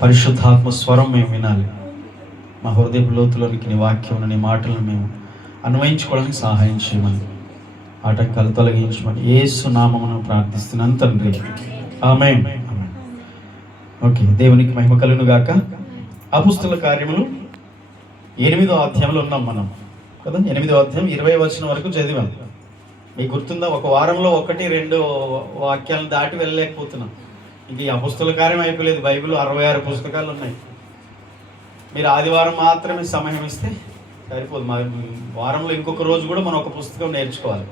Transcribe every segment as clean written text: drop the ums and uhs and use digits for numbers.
పరిశుద్ధాత్మ స్వరం మేము వినాలి. మా హృదయ లోతులోనికి నీ వాక్యం, నీ మాటలను మేము అన్వయించుకోవడానికి సహాయం చేయమని, ఆటంకాలు తొలగించమని యేసు నామమున ప్రార్థిస్తున్నాను తండ్రి. ఆమేన్. ఓకే, దేవునికి మహిమ కలుగును గాక. అపోస్తలుల కార్యములు 8వ అధ్యాయంలో ఉన్నాం మనం కదా. 8వ అధ్యాయం 20వ వచనం వరకు చదివాం. మీకు గుర్తుందా? ఒక వారంలో 1-2 వాక్యాలను దాటి వెళ్ళలేకపోతున్నాం. ఇంక ఈ అపోస్తలుల కార్యం అయిపోలేదు. బైబిల్ 66 పుస్తకాలు ఉన్నాయి. మీరు ఆదివారం మాత్రమే సమయం ఇస్తే సరిపోదు. మా వారంలో ఇంకొక రోజు కూడా మనం ఒక పుస్తకం నేర్చుకోవాలి.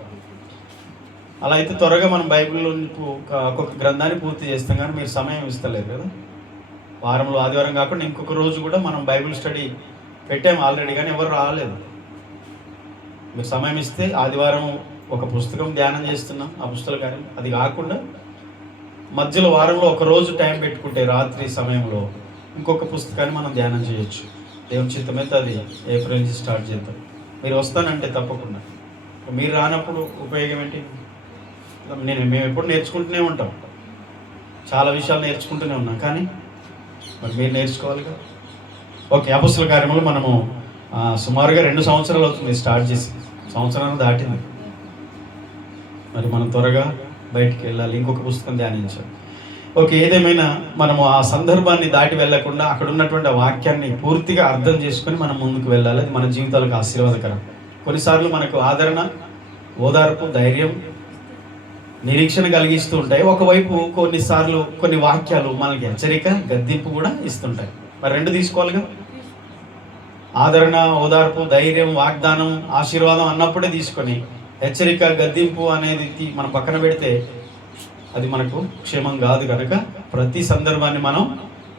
అలా అయితే త్వరగా మనం బైబిల్లో ఒక్కొక్క గ్రంథాన్ని పూర్తి చేస్తాం. కానీ మీరు సమయం ఇస్తలేరు కదా. వారంలో ఆదివారం కాకుండా ఇంకొక రోజు కూడా మనం బైబిల్ స్టడీ పెట్టాము ఆల్రెడీ, కానీ ఎవరు రాలేదు. మీరు సమయం ఇస్తే ఆదివారం ఒక పుస్తకం ధ్యానం చేస్తున్నాం, అపోస్తలుల కార్యం. అది కాకుండా మధ్యలో వారంలో ఒక రోజు టైం పెట్టుకుంటే రాత్రి సమయంలో ఇంకొక పుస్తకాన్ని మనం ధ్యానం చేయొచ్చు. దేవుని చిత్తమైతే అది ఏప్రిల్ నుంచి స్టార్ట్ చేద్దాం. మీరు వస్తానంటే తప్పకుండా. మీరు రానప్పుడు ఉపయోగం ఏంటి? మేము ఎప్పుడు నేర్చుకుంటూనే ఉంటాం, చాలా విషయాలు నేర్చుకుంటూనే ఉన్నాం. కానీ మరి మీరు నేర్చుకోవాలిగా. ఓకే, అపోస్తలుల కార్యములు మనము సుమారుగా 2 సంవత్సరాలు అవుతుంది స్టార్ట్ చేసి. సంవత్సరాన్ని దాటింది. మరి మనం త్వరగా బయటికి వెళ్ళాలి, ఇంకొక పుస్తకం ధ్యానించాలి. ఓకే, ఏదేమైనా మనము ఆ సందర్భాన్ని దాటి వెళ్లకుండా అక్కడ ఉన్నటువంటి ఆ వాక్యాన్ని పూర్తిగా అర్థం చేసుకొని మనం ముందుకు వెళ్ళాలి. అది మన జీవితాలకు ఆశీర్వాదకరం. కొన్నిసార్లు మనకు ఆదరణ, ఓదార్పు, ధైర్యం, నిరీక్షణ కలిగిస్తూ ఉంటాయి. ఒకవైపు కొన్నిసార్లు కొన్ని వాక్యాలు మనకి హెచ్చరిక, గద్దింపు కూడా ఇస్తుంటాయి. మరి 2 తీసుకోవాలిగా. ఆదరణ, ఓదార్పు, ధైర్యం, వాగ్దానం, ఆశీర్వాదం అన్నప్పుడే తీసుకొని హెచ్చరిక, గద్దింపు అనేది మనం పక్కన పెడితే అది మనకు క్షేమం కాదు. కనుక ప్రతి సందర్భాన్ని మనం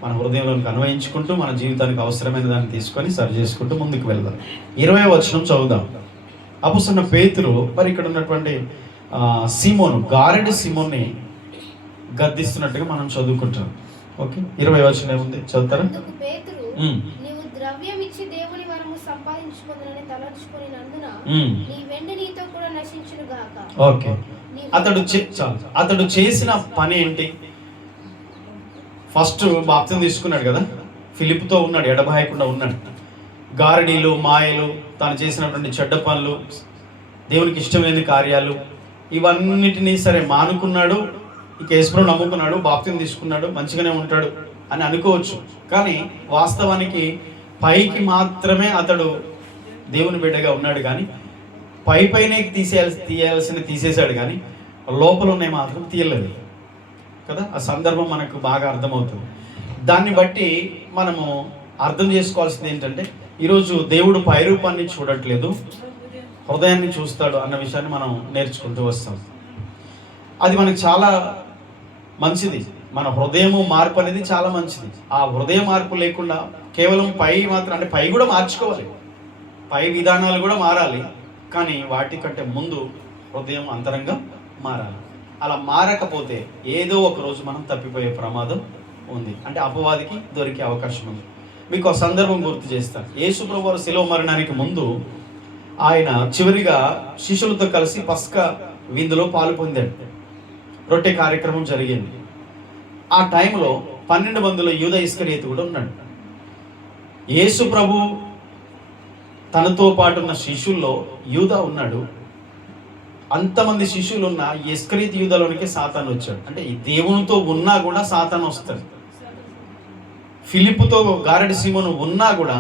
మన హృదయంలోకి అన్వయించుకుంటూ మన జీవితానికి అవసరమైన దాన్ని తీసుకొని సరి చేసుకుంటూ ముందుకు వెళ్దాం. 20వ వచనం చదువుదాం. అపోస్తలుడైన పేతురు మరి ఇక్కడ ఉన్నటువంటి సీమోను, గారెడి సీమోన్ని గద్దిస్తున్నట్టుగా మనం చదువుకుంటాం. ఓకే, 20వ వచనం ఏముంది చదువుతారా? ఓకే, అతడు చేసిన పని ఏంటి? ఫస్ట్ బాప్తిసం తీసుకున్నాడు కదా, ఫిలిప్తో ఉన్నాడు, ఎడబాయకుండా ఉన్నాడు. గారడీలు, మాయలు, తాను చేసినటువంటి చెడ్డ పనులు, దేవునికి ఇష్టమైన కార్యాలు, ఇవన్నిటినీ సరే మానుకున్నాడు. ఇక యేసుప్రభువును నమ్ముకున్నాడు, బాప్తిసం తీసుకున్నాడు, మంచిగానే ఉంటాడు అని అనుకోవచ్చు. కానీ వాస్తవానికి పైకి మాత్రమే అతడు దేవుని బిడ్డగా ఉన్నాడు. కానీ పైనే తీయాల్సిన తీసేశాడు, కానీ లోపల ఉన్నాయి మాత్రం తీయలేదు కదా. ఆ సందర్భం మనకు బాగా అర్థమవుతుంది. దాన్ని బట్టి మనము అర్థం చేసుకోవాల్సింది ఏంటంటే, ఈరోజు దేవుడు పైరూపాన్ని చూడట్లేదు, హృదయాన్ని చూస్తాడు అన్న విషయాన్ని మనం నేర్చుకుంటూ వస్తాం. అది మనకు చాలా మంచిది. మన హృదయము మార్పు అనేది చాలా మంచిది. ఆ హృదయ మార్పు లేకుండా కేవలం పై మాత్రం, అంటే పై కూడా మార్చుకోవాలి, పై విధానాలు కూడా మారాలి. కానీ వాటికంటే ముందు హృదయం అంతరంగం మారాలి. అలా మారకపోతే ఏదో ఒక రోజు మనం తప్పిపోయే ప్రమాదం ఉంది. అంటే అపవాదికి దొరికే అవకాశం ఉంది. మీకు ఒక సందర్భం గుర్తు చేస్తాను. యేసు ప్రభువు శిలువ మరణానికి ముందు ఆయన చివరిగా శిష్యులతో కలిసి పస్కా విందులో పాలు పొందాడు. రొట్టె కార్యక్రమం జరిగింది. ఆ టైంలో 12 మందిలో యూదా ఇస్కరియోతు కూడా ఉన్నాడు. యేసు ప్రభు తనతో పాటు ఉన్న శిష్యుల్లో యూదా ఉన్నాడు. అంతమంది శిష్యులు ఉన్న ఇస్కరియోతు యూదాలోనికి సాతాను వచ్చాడు. అంటే ఈ దేవునితో ఉన్నా కూడా సాతాను వస్తాడు. ఫిలిప్పుతో గారెడి సీమోను ఉన్నా కూడా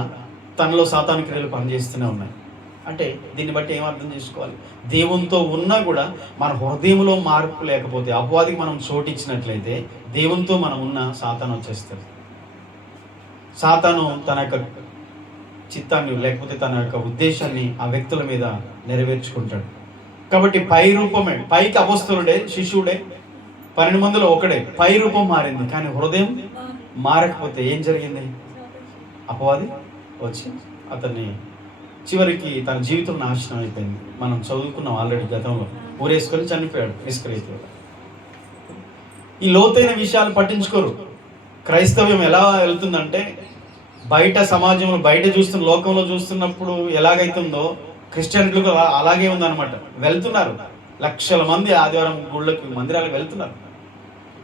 తనలో సాతాను క్రియలు పనిచేస్తూనే ఉన్నాయి. అంటే దీన్ని బట్టి ఏం అర్థం చేసుకోవాలి? దేవునితో ఉన్నా కూడా మన హృదయంలో మార్పు లేకపోతే, అపవాదికి మనం చోటిచ్చినట్లయితే, దేవునితో మనం ఉన్న సాతాను వచ్చేస్తుంది. సాతాను తన యొక్క చిత్తాన్ని లేకపోతే తన యొక్క ఉద్దేశాన్ని ఆ వ్యక్తుల మీద నెరవేర్చుకుంటాడు. కాబట్టి పై రూపమే, పైకి అపోస్తలుడే, శిష్యుడే, 12 మందిలో ఒకడే, పై రూపం మారింది. కానీ హృదయం మారకపోతే ఏం జరిగింది? అపవాది వచ్చి అతన్ని చివరికి తన జీవితం నాశనం అయిపోయింది. మనం చదువుకున్నాం ఆల్రెడీ గతంలో. ఊరేసుకొని చనిపోయాడు ఇస్కరియోతు. ఈ లోతైన విషయాలు పట్టించుకోరు. క్రైస్తవ్యం ఎలా వెళ్తుందంటే, బయట సమాజంలో, బయట చూస్తున్న లోకంలో చూస్తున్నప్పుడు ఎలాగైతుందో క్రిస్టియన్లకు అలాగే ఉందన్నమాట. వెళ్తున్నారు, లక్షల మంది ఆదివారం గుళ్ళకి, మందిరాలకు వెళ్తున్నారు.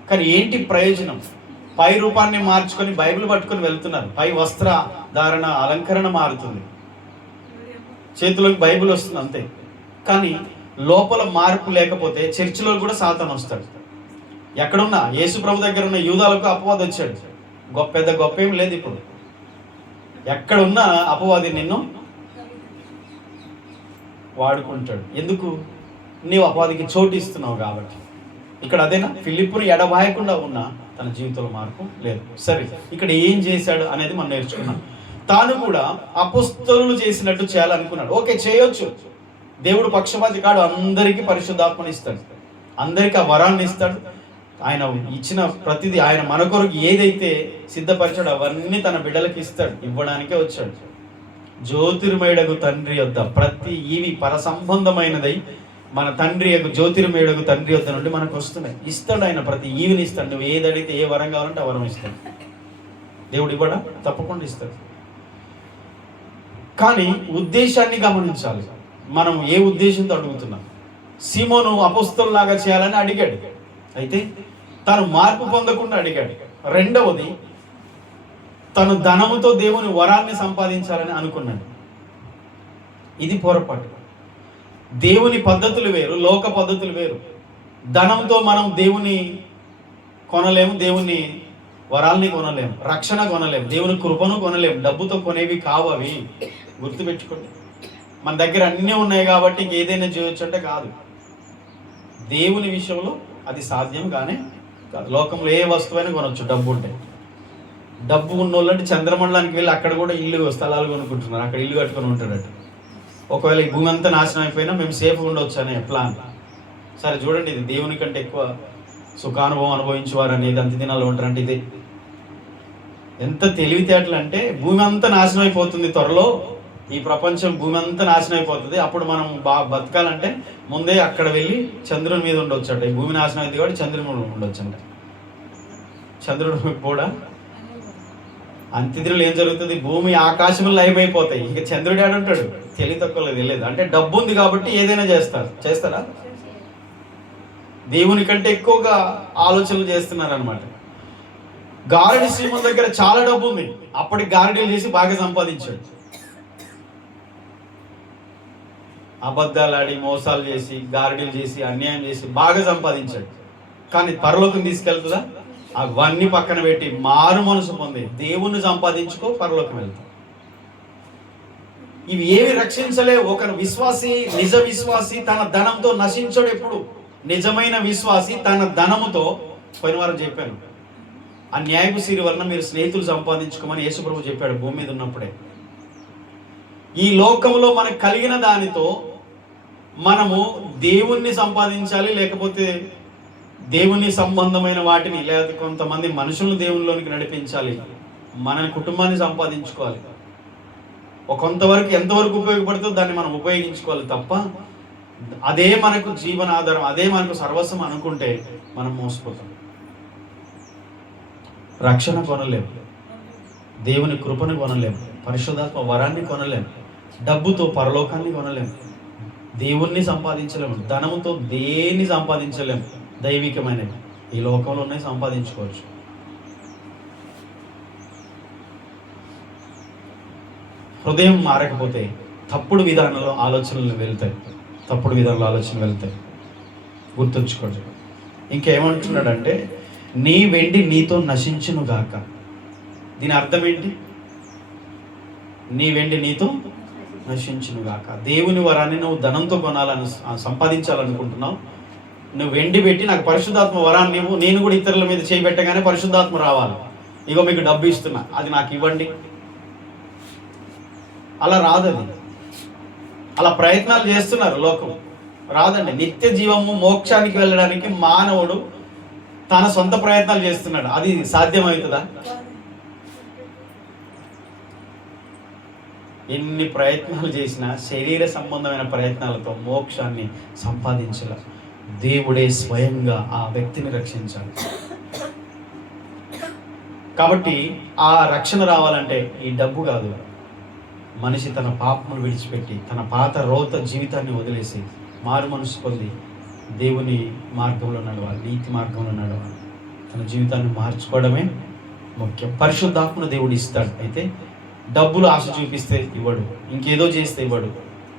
కానీ ఏంటి ప్రయోజనం? పై రూపాన్ని మార్చుకొని బైబిల్ పట్టుకొని వెళ్తున్నారు. పై వస్త్ర ధారణ అలంకరణ మారుతుంది, చేతిలోకి బైబిల్ వస్తుంది అంతే. కానీ లోపల మార్పు లేకపోతే చర్చిలో కూడా సాతాను వస్తాడు. ఎక్కడున్నా యేసు ప్రభు దగ్గర ఉన్న యూదాలకు అపవాది వచ్చాడు. పెద్ద గొప్ప ఏం లేదు. ఇప్పుడు ఎక్కడున్నా అపవాది నిన్ను వాడుకుంటాడు. ఎందుకు? నీవు అపవాదికి చోటు ఇస్తున్నావు కాబట్టి. ఇక్కడ అదేనా? ఫిలిప్పుని ఎడబాయకుండా ఉన్నా తన జీవితంలో మార్పు లేదు. సరే, ఇక్కడ ఏం చేశాడు అనేది మనం నేర్చుకున్నాం. తాను కూడా అపోస్తలులు చేసినట్టు చేయాలనుకున్నాడు. ఓకే, చేయొచ్చు. దేవుడు పక్షపాతి కాడు, అందరికీ పరిశుద్ధాత్మని ఇస్తాడు, అందరికీ ఆ వరాన్ని ఇస్తాడు. ఆయన ఇచ్చిన ప్రతిదీ, ఆయన మన కొరకు ఏదైతే సిద్ధపరిచాడో అవన్నీ తన బిడ్డలకి ఇస్తాడు, ఇవ్వడానికే వచ్చాడు. జ్యోతిర్మయుడగు తండ్రి యొద్ద ప్రతి ఈవి పరసంబంధమైనదై మన తండ్రి యొక్క జ్యోతిర్మయుడగు తండ్రి యొద్ద నుండి మనకు వస్తున్నాయి. ఇస్తాడు ఆయన, ప్రతి ఈవిని ఇస్తాడు. నువ్వు ఏది అడిగితే, ఏ వరం కావాలంటే ఆ వరం ఇస్తాడు. దేవుడు ఇవ్వడా? తప్పకుండా ఇస్తాడు. కానీ ఉద్దేశాన్ని గమనించాలి. మనం ఏ ఉద్దేశంతో అడుగుతున్నాం? సీమోను అపోస్తలులాగా చేయాలని అడిగాడు, అయితే తను మార్పు పొందకుండా అడిగాడు. రెండవది, తను ధనముతో దేవుని వరాన్ని సంపాదించాలని అనుకున్నాడు. ఇది పొరపాటు. దేవుని పద్ధతులు వేరు, లోక పద్ధతులు వేరు. ధనంతో మనం దేవుని కొనలేము, దేవుని వరాల్ని కొనలేము, రక్షణ కొనలేము, దేవుని కృపను కొనలేము. డబ్బుతో కొనేవి కావు అవి, గుర్తుపెట్టుకోండి. మన దగ్గర అన్నీ ఉన్నాయి కాబట్టి ఇంకేదైనా చేయొచ్చు అంటే కాదు. దేవుని విషయంలో అది సాధ్యం కానీ కాదు. లోకంలో ఏ వస్తువైనా కొనవచ్చు డబ్బు ఉంటే. డబ్బు ఉన్న వాళ్ళంటే చంద్రమండలానికి వెళ్ళి అక్కడ కూడా స్థలాలు కొనుక్కుంటున్నారు, అక్కడ ఇల్లు కట్టుకొని ఉంటాడట. ఒకవేళ ఈ భూమి అంతా నాశనం అయిపోయినా మేము సేఫ్గా ఉండవచ్చు అనే ప్లాన్. సరే చూడండి, ఇది దేవుని కంటే ఎక్కువ సుఖానుభవం అనుభవించేవారు అనేది అంత దినాలు ఉంటారంటే ఇది ఎంత తెలివితేటలు అంటే, భూమి అంతా నాశనం అయిపోతుంది త్వరలో, ఈ ప్రపంచం భూమి అంతా నాశనం అయిపోతుంది, అప్పుడు మనం బతకాలంటే ముందే అక్కడ వెళ్ళి చంద్రుని మీద ఉండొచ్చు అంట. ఈ భూమి నాశనం అయింది కాబట్టి చంద్రుని మీద ఉండొచ్చు అంట. చంద్రుడు కూడా అంత్యదినాలు ఏం జరుగుతుంది? భూమి ఆకాశంలో లైవ్ అయిపోతాయి. ఇక చంద్రుడు ఆడుంటాడు, తెలివి తక్కువ తెలియదు. అంటే డబ్బు ఉంది కాబట్టి ఏదైనా చేస్తారా? దేవుని కంటే ఎక్కువగా ఆలోచనలు చేస్తున్నారు అనమాట. గారడి శ్రీమంతుల దగ్గర చాలా డబ్బు ఉంది, అప్పటికి గారడీలు చేసి బాగా సంపాదించాడు. అబద్ధాలు ఆడి, మోసాలు చేసి, గారడీలు చేసి, అన్యాయం చేసి బాగా సంపాదించాడు. కానీ పరలోకం తీసుకెళ్తుందా? అవన్నీ పక్కన పెట్టి మారు మనసు పొంది దేవుణ్ణి సంపాదించుకో, పరలోకం వెళ్తాం. ఇవి ఏవి రక్షించలే. ఒక విశ్వాసి, నిజ విశ్వాసి తన ధనంతో నశించడు ఎప్పుడు. నిజమైన విశ్వాసి తన ధనముతో, పోయిన వారం చెప్పాను, ఆ న్యాయపు సిరి వలన మీరు స్నేహితులు సంపాదించుకోమని యేసుప్రభు చెప్పాడు భూమి మీద ఉన్నప్పుడే. ఈ లోకంలో మనకు కలిగిన దానితో మనము దేవుణ్ణి సంపాదించాలి, లేకపోతే దేవుని సంబంధమైన వాటిని, లేదా కొంతమంది మనుషులను దేవునిలోనికి నడిపించాలి, మన కుటుంబాన్ని సంపాదించుకోవాలి. కొంతవరకు ఎంతవరకు ఉపయోగపడుతుందో దాన్ని మనం ఉపయోగించుకోవాలి తప్ప అదే మనకు జీవనాధారం, అదే మనకు సర్వస్వం అనుకుంటే మనం మోసపోతాం. రక్షణ కొనలేము, దేవుని కృపను కొనలేము, పరిశుద్ధాత్మ వరాన్ని కొనలేము, డబ్బుతో పరలోకాన్ని కొనలేము, దేవుణ్ణి సంపాదించలేము, ధనముతో దేన్ని సంపాదించలేము. దైవికమైనవి ఈ లోకంలో ఉన్నాయి, సంపాదించుకోవచ్చు. హృదయం మారకపోతే తప్పుడు విధానంలో ఆలోచనలు వెళ్తాయి, గుర్తుంచుకోండి. ఇంకేమంటున్నాడంటే, నీ వెండి నీతో నశించును గాక. దీని అర్థం ఏంటి? నీ వెండి నీతో నశించును గాక. దేవుని వరాన్ని నువ్వు ధనంతో కొనాలని సంపాదించాలనుకుంటున్నావు, నువ్వు వెండి పెట్టి నాకు పరిశుద్ధాత్మ వరాన్ని ఇవ్వు, నేను కూడా ఇతరుల మీద చేయబెట్టగానే పరిశుద్ధాత్మ రావాలి, ఇగో మీకు డబ్బు ఇస్తున్నా, అది నాకు ఇవ్వండి. అలా రాదది. అలా ప్రయత్నాలు చేస్తున్నారు లోకం, రాదండి. నిత్య జీవము, మోక్షానికి వెళ్ళడానికి మానవుడు తన సొంత ప్రయత్నాలు చేస్తున్నాడు. అది సాధ్యమవుతుందా? ఎన్ని ప్రయత్నాలు చేసినా శరీర సంబంధమైన ప్రయత్నాలతో మోక్షాన్ని సంపాదించాల. దేవుడే స్వయంగా ఆ వ్యక్తిని రక్షించాలి. కాబట్టి ఆ రక్షణ రావాలంటే ఈ డబ్బు కాదు. మనిషి తన పాపమును విడిచిపెట్టి, తన పాత రోత జీవితాన్ని వదిలేసి మారు మనసు పొంది దేవుని మార్గంలో నడవాలి, నీతి మార్గంలో నడవాలి. తన జీవితాన్ని మార్చుకోవడమే ముఖ్యం. పరిశుద్ధాత్మను దేవుడు ఇస్తాడు. అయితే డబ్బులు ఆశ చూపిస్తే ఇవ్వడు, ఇంకేదో చేస్తే ఇవ్వడు,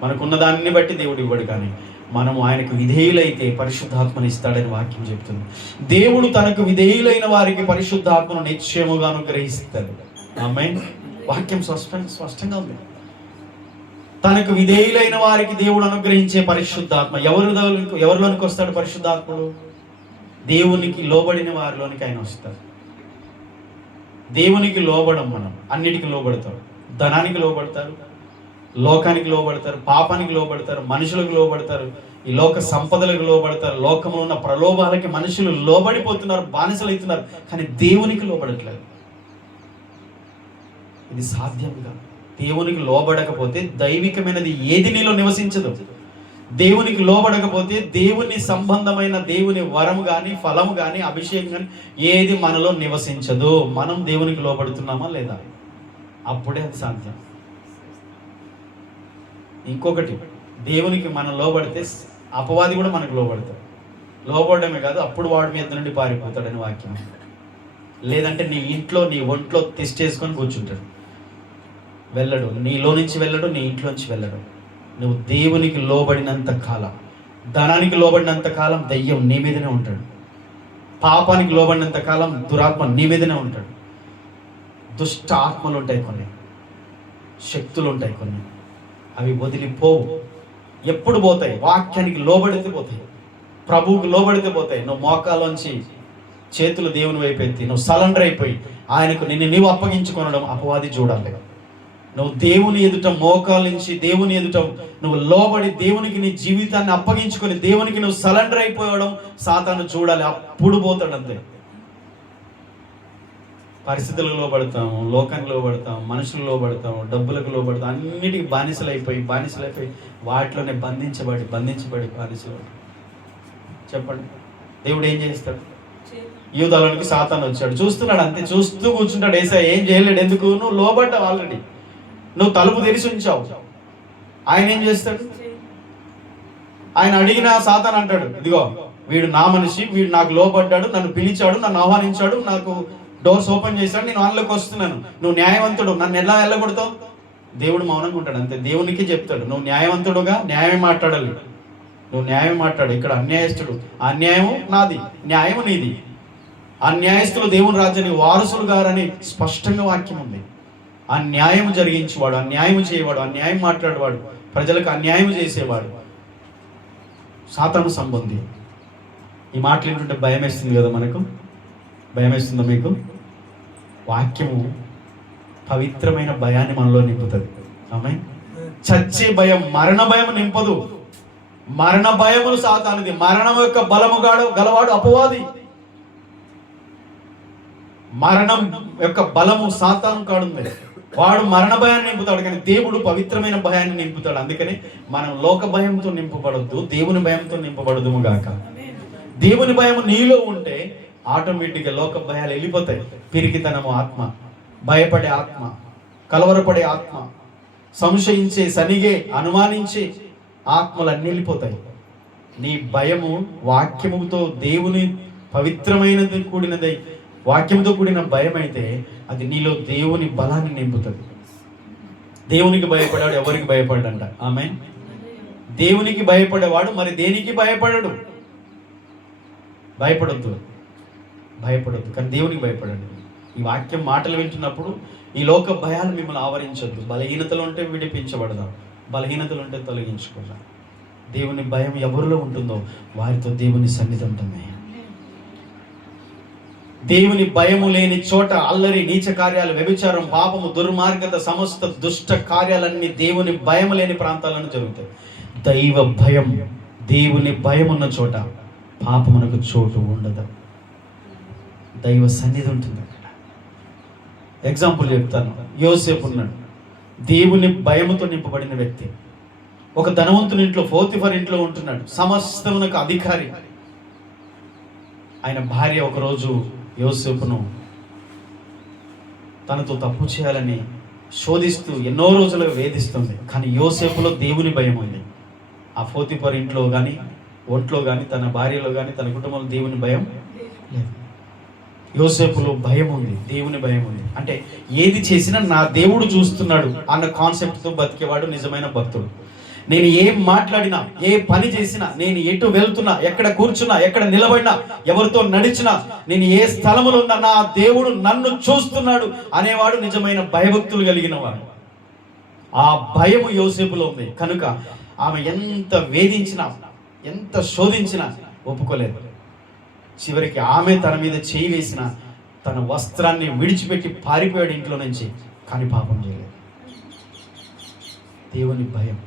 మనకున్న దానిని బట్టి దేవుడు ఇవ్వడు. కానీ మనము ఆయనకు విధేయులైతే పరిశుద్ధాత్మను ఇస్తాడని వాక్యం చెప్తుంది. దేవుడు తనకు విధేయులైన వారికి పరిశుద్ధాత్మను నిశ్చయముగా అనుగ్రహిస్తాడు. ఆమేన్. వాక్యం స్పష్టంగా ఉంది. తనకు విధేయులైన వారికి దేవుడు అనుగ్రహించే పరిశుద్ధాత్మ ఎవరిలోనికి వస్తాడు? పరిశుద్ధాత్ముడు దేవునికి లోబడిన వారిలోనికి ఆయన వస్తాడు. దేవునికి లోబడం, మనం అన్నిటికీ లోబడతారు. ధనానికి లోబడతారు, లోకానికి లోబడతారు, పాపానికి లోబడతారు, మనుషులకు లోబడతారు, ఈ లోక సంపదలకు లోబడతారు. లోకంలో ఉన్న ప్రలోభాలకి మనుషులు లోబడిపోతున్నారు, బానిసలు అవుతున్నారు. కానీ దేవునికి లోబడట్లేదు. ఇది సాధ్యం కాదు. దేవునికి లోబడకపోతే దైవికమైనది ఏది నీలో నివసించదు. దేవునికి లోబడకపోతే దేవుని సంబంధమైన దేవుని వరము కానీ, ఫలము కానీ, అభిషేకం కానీ ఏది మనలో నివసించదు. మనం దేవునికి లోబడుతున్నామా లేదా? అప్పుడే అది సాధ్యం. ఇంకొకటి, దేవునికి మనం లోబడితే అపవాది కూడా మనకు లోబడతాడు. లోబడమే కాదు, అప్పుడు వాడి మీద నుండి పారిపోతాడని వాక్యం. లేదంటే నీ ఇంట్లో నీ ఒంట్లో తిష్టేసుకొని కూర్చుంటాడు, వెళ్ళడు, నీలో నుంచి వెళ్ళడు, నీ ఇంట్లోంచి వెళ్ళడు. నువ్వు దేవునికి లోబడినంత కాలం, ధనానికి లోబడినంత కాలం దయ్యం నీ మీదనే ఉంటాడు. పాపానికి లోబడినంత కాలం దురాత్మ నీ మీదనే ఉంటాడు. దుష్ట ఆత్మలు ఉంటాయి, కొన్ని శక్తులు ఉంటాయి, కొన్ని అవి వదిలిపోవు. ఎప్పుడు పోతాయి? వాక్యానికి లోబడితే పోతాయి, ప్రభువుకు లోబడితే పోతాయి. నువ్వు మోకాలోంచి చేతులు దేవుని వైపు ఎత్తి నువ్వు సరెండర్ అయిపోయి ఆయనకు నీవు అప్పగించుకొనడం అపవాది చూడాలి. నువ్వు దేవుని ఎదుట మోకాల నుంచి దేవుని ఎదుట నువ్వు లోబడి దేవునికి నీ జీవితాన్ని అప్పగించుకొని దేవునికి నువ్వు సరెండర్ అయిపోవడం సాతాను చూడాలి. అప్పుడు పోతాడు. అంతే. పరిస్థితులకు లోబడతాము, లోకానికి లోబడతాము, మనుషులు లోబడతాము, డబ్బులకు లోబడతాము, అన్నిటికీ బానిసలైపోయి వాటిలోనే బంధించబడి బానిసలు. చెప్పండి, దేవుడు ఏం చేస్తాడు? యూదాలోనికి సాతాను వచ్చాడు, చూస్తున్నాడు, అంతే. చూస్తూ కూర్చుంటాడు. యేసయ్య ఏం చేయలేడు. ఎందుకు? నువ్వు లోబడ్డావు ఆల్రెడీ. నువ్వు తలుపు తెరిచి ఉంచావు. ఆయన ఏం చేస్తాడు? ఆయన అడిగిన సాతాను అంటాడు, ఇదిగో వీడు నా మనిషి, వీడు నాకు లోబడ్డాడు, నన్ను పిలిచాడు, నన్ను ఆహ్వానించాడు, నాకు డోర్స్ ఓపెన్ చేశాడు, నేను వాళ్ళకి వస్తున్నాను. నువ్వు న్యాయవంతుడు, నన్ను ఎలా వెళ్ళగొడతావు? దేవుడు మౌనంగా ఉంటాడు, అంతే. దేవునికి చెప్తాడు, నువ్వు న్యాయవంతుడుగా న్యాయం మాట్లాడాలి, నువ్వు న్యాయం మాట్లాడు. ఇక్కడ అన్యాయస్తుడు, అన్యాయము నాది, న్యాయము నీది. అన్యాయస్తులు దేవుని రాజ్యానికి వారసులు గారని స్పష్టంగా వాక్యం ఉంది. అన్యాయం జరిగించేవాడు, అన్యాయం చేయవాడు, అన్యాయం మాట్లాడేవాడు, ప్రజలకు అన్యాయం చేసేవాడు సాతాను సంబంధి. ఈ మాటలు ఏంటంటే భయం వేస్తుంది కదా మనకు. భయం వేస్తుందా మీకు? వాక్యము పవిత్రమైన భయాన్ని మనలో నింపుతుంది. ఆమేన్. చచ్చే భయం, మరణ భయం నింపదు. మరణ భయములు సాతానుది. మరణం యొక్క బలము గలవాడు అపవాది. మరణం యొక్క బలము సాతాను కాడుంది. వాడు మరణ భయాన్ని నింపుతాడు, కానీ దేవుడు పవిత్రమైన భయాన్ని నింపుతాడు. అందుకని మనం లోక భయంతో నింపబడద్దు, దేవుని భయంతో నింపబడదుము గాక. దేవుని భయం నీలో ఉంటే ఆటోమేటిక్గా లోక భయాలు వెళ్ళిపోతాయి. పిరికితనము ఆత్మ, భయపడే ఆత్మ, కలవరపడే ఆత్మ, సంశయించే, సనిగే, అనుమానించే ఆత్మలన్నీ వెళ్ళిపోతాయి. నీ భయము వాక్యముతో, దేవుని పవిత్రమైనది కూడినదై వాక్యంతో కూడిన భయం అయితే అది నీలో దేవుని బలాన్ని నింపుతుంది. దేవునికి భయపడాడు ఎవరికి భయపడంట. ఆమేన్. దేవునికి భయపడేవాడు మరి దేనికి భయపడడు. భయపడొద్దు, కానీ దేవునికి భయపడండి. ఈ వాక్యం మాటలు వింటున్నప్పుడు ఈ లోక భయాలు మిమ్మల్ని ఆవరించొద్దు. బలహీనతలు ఉంటే విడిపించబడదాం, బలహీనతలు ఉంటే తొలగించుకుందాం. దేవుని భయం ఎవరిలో ఉంటుందో వారితో దేవుని సన్నిధి ఉంటుంది. దేవుని భయము లేని చోట అల్లరి, నీచ కార్యాలు, వ్యభిచారం, పాపము, దుర్మార్గత, సమస్త దుష్ట కార్యాలన్నీ దేవుని భయం లేని ప్రాంతాలను జరుగుతాయి. దైవ భయం, దేవుని భయం ఉన్న చోట పాపమునకు చోటు ఉండదు. దైవ సన్నిధి ఉంటుంది అక్కడ. ఎగ్జాంపుల్ చెప్తాను. యోసేపు ఉన్నాడు, దేవుని భయముతో నింపబడిన వ్యక్తి. ఒక ధనవంతుని ఇంట్లో, పోతిఫర్ ఇంట్లో ఉంటున్నాడు, సమస్తమునకు అధికారి. ఆయన భార్య ఒకరోజు యోసేపును తనతో తప్పు చేయాలని శోధిస్తూ ఎన్నో రోజులుగా వేధిస్తుంది. కానీ యోసేపులో దేవుని భయం ఉంది. ఆ పోతిఫర్ ఇంట్లో కానీ, ఒంట్లో కానీ, తన భార్యలో కానీ, తన కుటుంబంలో దేవుని భయం లేదు. యోసేపులో భయం ఉంది, దేవుని భయం ఉంది. అంటే ఏది చేసినా నా దేవుడు చూస్తున్నాడు అన్న కాన్సెప్ట్తో బతికేవాడు నిజమైన భక్తుడు. నేను ఏం మాట్లాడినా, ఏ పని చేసినా, నేను ఎటు వెళ్తున్నా, ఎక్కడ కూర్చున్నా, ఎక్కడ నిలబడినా, ఎవరితో నడిచినా, నేను ఏ స్థలములో ఉన్నా నా దేవుడు నన్ను చూస్తున్నాడు అనేవాడు నిజమైన భయభక్తులు కలిగిన వాడు. ఆ భయము యోసేపులో ఉంది కనుక ఆమె ఎంత వేధించినా, ఎంత శోధించినా ఒప్పుకోలేదు. చివరికి ఆమె తన మీద చేయి వేసిన తన వస్త్రాన్ని విడిచిపెట్టి పారిపోయాడు ఇంట్లో నుంచి, కానీ పాపం చేయలేదు. దేవుని భయం.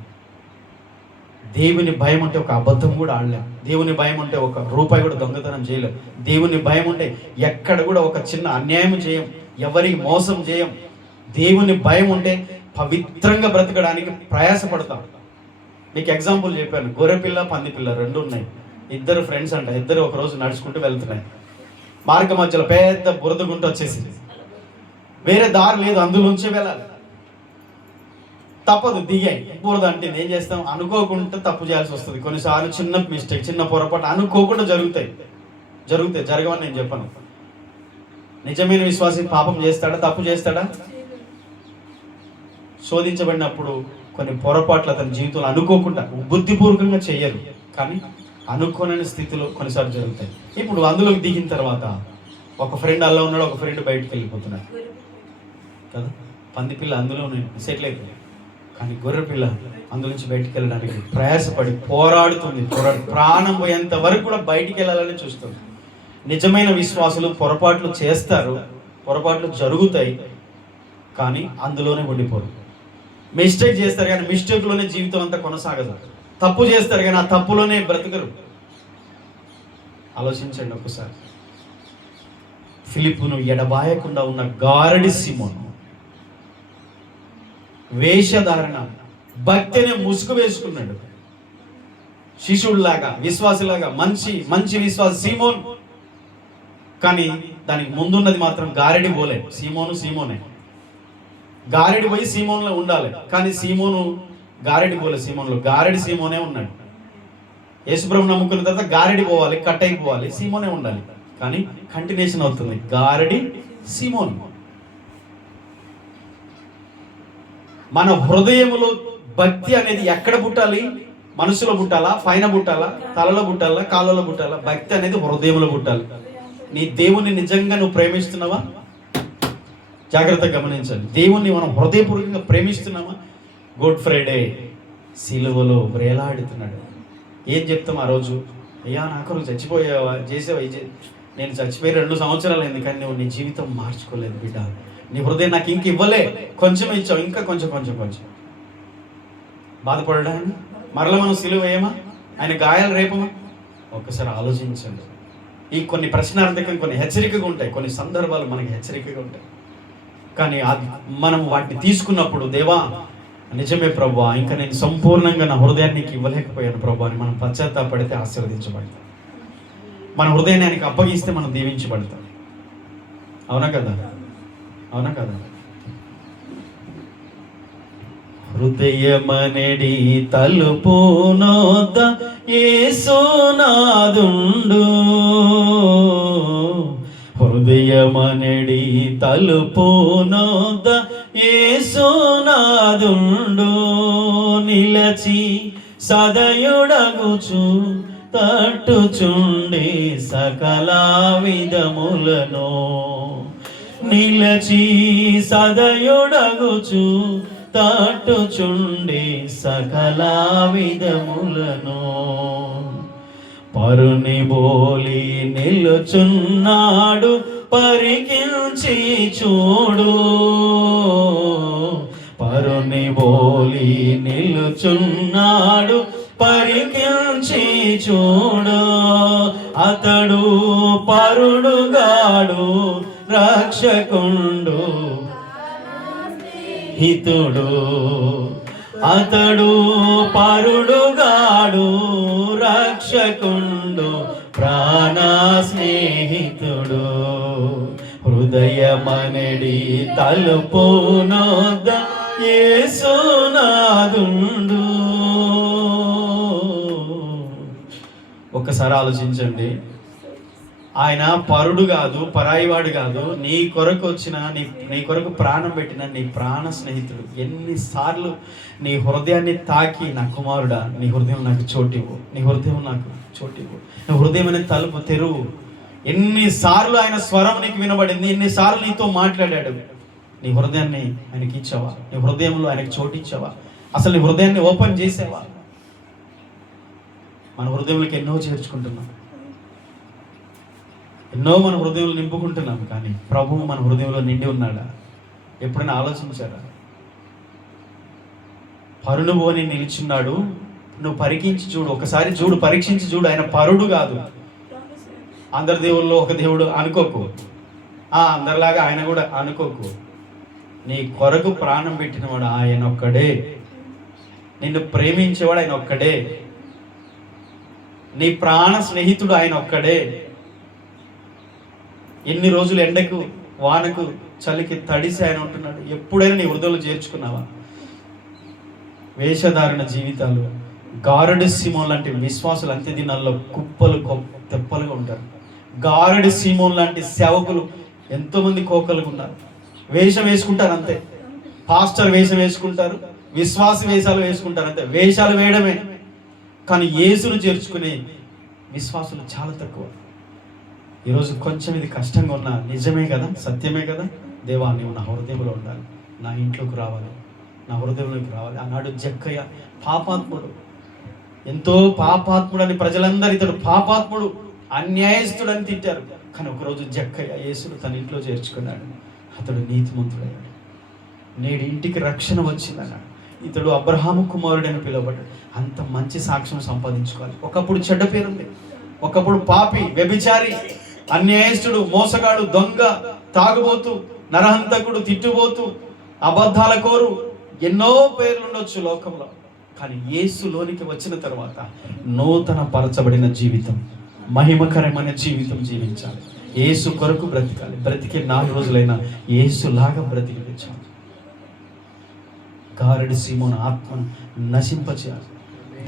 దేవుని భయం అంటే ఒక అబద్ధం కూడా ఆడలేం. దేవుని భయం అంటే ఒక రూపాయి కూడా దొంగతనం చేయలేం. దేవుని భయం అంటే ఎక్కడ కూడా ఒక చిన్న అన్యాయం చేయం, ఎవరికి మోసం చేయం. దేవుని భయం ఉంటే పవిత్రంగా బ్రతకడానికి ప్రయాసపడతాం. మీకు ఎగ్జాంపుల్ చెప్పాను, గొర్రెపిల్ల పందిపిల్ల రెండు ఉన్నాయి. ఇద్దరు ఫ్రెండ్స్ అంట, ఇద్దరు ఒకరోజు నడుచుకుంటూ వెళ్తున్నాయి. మార్గ మధ్యలో పెద్ద బురద గుంట వచ్చేసింది, వేరే దారి లేదు, అందులోంచి వెళ్ళాలి. తప్పదు, దిగాయి. బురద అంటే ఏం చేస్తాం, అనుకోకుండా తప్పు చేయాల్సి వస్తుంది. కొన్నిసార్లు చిన్న మిస్టేక్, చిన్న పొరపాటు అనుకోకుండా జరుగుతాయి. జరగవని నేను చెప్పను. నిజమైన విశ్వాసి పాపం చేస్తాడా, తప్పు చేస్తాడా? శోధించబడినప్పుడు కొన్ని పొరపాట్లు అతని జీవితంలో అనుకోకుండా, బుద్ధిపూర్వకంగా చెయ్యరు, కానీ అనుకోని స్థితిలో కొన్నిసార్లు జరుగుతాయి. ఇప్పుడు అందులోకి దిగిన తర్వాత ఒక ఫ్రెండ్ అలా ఉన్నాడు, ఒక ఫ్రెండ్ బయటకు వెళ్ళిపోతున్నాడు కదా. పందిపిల్ల అందులో సెటిల్ అయిపోయింది, కానీ గొర్రెపిల్ల అందులోంచి బయటికి వెళ్ళడానికి ప్రయాసపడి పోరాడుతుంది. ప్రాణం పోయేంత వరకు కూడా బయటికి వెళ్ళాలని చూస్తుంది. నిజమైన విశ్వాసులు పొరపాట్లు చేస్తారు, పొరపాట్లు జరుగుతాయి, కానీ అందులోనే ఉండిపోరు. మిస్టేక్ చేస్తారు కానీ మిస్టేక్లోనే జీవితం అంతా కొనసాగదు. తప్పు చేస్తారు కానీ ఆ తప్పులోనే బ్రతకరు. ఆలోచించండి ఒకసారి. ఫిలిప్పును ఎడబాయకుండా ఉన్న గారడి సీమోను వేషధారణ, భక్తి అనే ముసుగు వేసుకున్నాడు. శిశువులాగా, విశ్వాసులాగా, మంచి విశ్వాస సీమోన్. కానీ దానికి ముందున్నది మాత్రం గారడి పోలే. సీమోనే గారడి పోయి సీమోన్లో ఉండాలి, కానీ సీమోను గారడి పోలే. సీమోన్లో గారడి సీమోనే ఉన్నాడు. యేసుప్రభు నమ్ముకున్న తర్వాత గారడి పోవాలి, కట్ అయిపోవాలి, సీమోనే ఉండాలి. కానీ కంటిన్యూషన్ అవుతుంది, గారడి సీమోన్. మన హృదయములో భక్తి అనేది ఎక్కడ పుట్టాలి? మనసులో పుట్టాలా, పైన పుట్టాలా, తలలో పుట్టాలా, కాళ్ళలో పుట్టాలా? భక్తి అనేది హృదయంలో పుట్టాలి. నీ దేవుణ్ణి నిజంగా నువ్వు ప్రేమిస్తున్నావా? జాగ్రత్తగా గమనించాలి. దేవుణ్ణి మనం హృదయపూర్వకంగా ప్రేమిస్తున్నామా? గుడ్ ఫ్రైడే సిలువలో వేలాడుతున్నాడు. ఏం చెప్తాం ఆ రోజు? అయ్యా నాకు నువ్వు చచ్చిపోయావా, చేసావా? నేను చచ్చిపోయి 2 సంవత్సరాలు అయింది, కానీ నువ్వు నీ జీవితం మార్చుకోలేదు బిడ్డ. నీ హృదయం నాకు ఇంక ఇవ్వలే, కొంచెం ఇచ్చావు, ఇంకా కొంచెం బాధపడడానికి మరలా మనం సిలువ వేయమా? ఆయన గాయాలు రేపమా? ఒక్కసారి ఆలోచించండి. ఈ కొన్ని ప్రశ్నార్థకం, కొన్ని హెచ్చరికగా ఉంటాయి, కొన్ని సందర్భాలు మనకి హెచ్చరికగా ఉంటాయి. కానీ మనం వాటిని తీసుకున్నప్పుడు, దేవా నిజమే ప్రభువా, ఇంకా నేను సంపూర్ణంగా నా హృదయానికి ఇవ్వలేకపోయాను ప్రభువా అని మనం పశ్చాత్తాపడితే ఆశీర్వదించబడతాం. మన హృదయాన్ని ఆయనకి అప్పగిస్తే మనం దీవించబడతాం. అవునా కదా? హృదయమనడి తలుపు నొద్ద యేసునాదుండు, హృదయమనడి తలుపు నొద్ద యేసునాదుండు, నిలచి సదయుడగుచు తట్టుచుండే సకల విధములను, నిలచి సదయుడగుచు తట్టుచుండే సకల విధములను, పరుని బోలి నిలుచున్నాడు పరికించి చూడు, పరుని బోలి నిలుచున్నాడు పరికించి చూడు, అతడు పరుడుగాడు రక్షకుండు హితుడు, అతడు పరుడుగాడు రక్షకుండు ప్రాణ స్నేహితుడు, హృదయమనడి తలుపు నొద్ద యేసునాదుండు. ఒక్కసారి ఆలోచించండి. ఆయన పరుడు కాదు, పరాయివాడు కాదు. నీ కొరకు వచ్చిన, నీ కొరకు ప్రాణం పెట్టిన నీ ప్రాణ స్నేహితుడు. ఎన్నిసార్లు నీ హృదయాన్ని తాకి, నా కుమారుడా నీ హృదయం నాకు చోటివ్వు, నీ హృదయం నాకు చోటివ్వు, నీ హృదయం అనే తలుపు తెరువు. ఎన్నిసార్లు ఆయన స్వరం నీకు వినబడింది, ఎన్నిసార్లు నీతో మాట్లాడాడు. నీ హృదయాన్ని ఆయనకి ఇచ్చావా? నీ హృదయంలో ఆయనకి చోటు ఇచ్చావా? అసలు నీ హృదయాన్ని ఓపెన్ చేసావా? మన హృదయంలోకి ఎన్నో చేర్చుకుంటున్నాం, ఎన్నో మన హృదయంలో నింపుకుంటున్నాం, కానీ ప్రభువు మన హృదయంలో నిండి ఉన్నాడా? ఎప్పుడైనా ఆలోచించారా? పరునుబోని నిలిచున్నాడు. నువ్వు పరికించి చూడు, ఒకసారి చూడు, పరీక్షించి చూడు. ఆయన పరుడు కాదు. అందరి దేవుల్లో ఒక దేవుడు అనుకోకు, అందరిలాగా ఆయన కూడా అనుకోకు. నీ కొరకు ప్రాణం పెట్టినవాడు ఆయన ఒక్కడే. నిన్ను ప్రేమించేవాడు ఆయన ఒక్కడే. నీ ప్రాణ స్నేహితుడు ఆయన ఒక్కడే. ఎన్ని రోజులు ఎండకు, వానకు, చలికి తడిసి ఆయన ఉంటున్నాడు. ఎప్పుడైనా నీ హృదయంలో చేర్చుకున్నావా? వేషధారణ జీవితాలు, గారడి సీమోన్ లాంటి విశ్వాసులు అంత్య దినాల్లో కుప్పలు తెప్పలుగా ఉంటారు. గారడి సీమోన్ లాంటి సేవకులు ఎంతోమంది కోకలుగా ఉన్నారు. వేషం వేసుకుంటారు అంతే. పాస్టర్ వేషం వేసుకుంటారు, విశ్వాస వేషాలు వేసుకుంటారు అంతే. వేషాలు వేయడమే, కానీ యేసును చేర్చుకునే విశ్వాసులు చాలా తక్కువ. ఈరోజు కొంచెం ఇది కష్టంగా ఉన్నా నిజమే కదా, సత్యమే కదా. దేవా నీవు నా హృదయంలో ఉండాలి, నా ఇంట్లోకి రావాలి, నా హృదయంలోకి రావాలి. ఆనాడు జక్కయ్య పాపాత్ముడు, ఎంతో పాపాత్ముడు అని ప్రజలందరూ ఇతడు పాపాత్ముడు, అన్యాయస్తుడు అని తిట్టారు. కానీ ఒకరోజు జక్కయ్య యేసును తన ఇంట్లో చేర్చుకున్నాడు. అతడు నీతిమంతుడయ్యాడు. నేడు ఇంటికి రక్షణ వచ్చిందన్నాడు. ఇతడు అబ్రహాము కుమారుడు అని పిలువబడ్డాడు. అంత మంచి సాక్ష్యం సంపాదించుకోవాలి. ఒకప్పుడు చెడ్డ పేరుంది, ఒకప్పుడు పాపి, వ్యభిచారి, అన్యాయస్తుడు, మోసగాడు, దొంగ, తాగుబోతు, నరహంతకుడు, తిట్టుబోతు, అబద్ధాల కోరు, ఎన్నో పేర్లు ఉండొచ్చు లోకంలో. కానీ యేసులోనికి వచ్చిన తర్వాత నూతన పరచబడిన జీవితం, మహిమకరమైన జీవితం జీవించాలి. యేసు కొరకు బ్రతికాలి. బ్రతికే 4 రోజులైనా యేసులాగా బ్రతికించాలి. గారడి సీమోను ఆత్మను నశింపచేయాలి.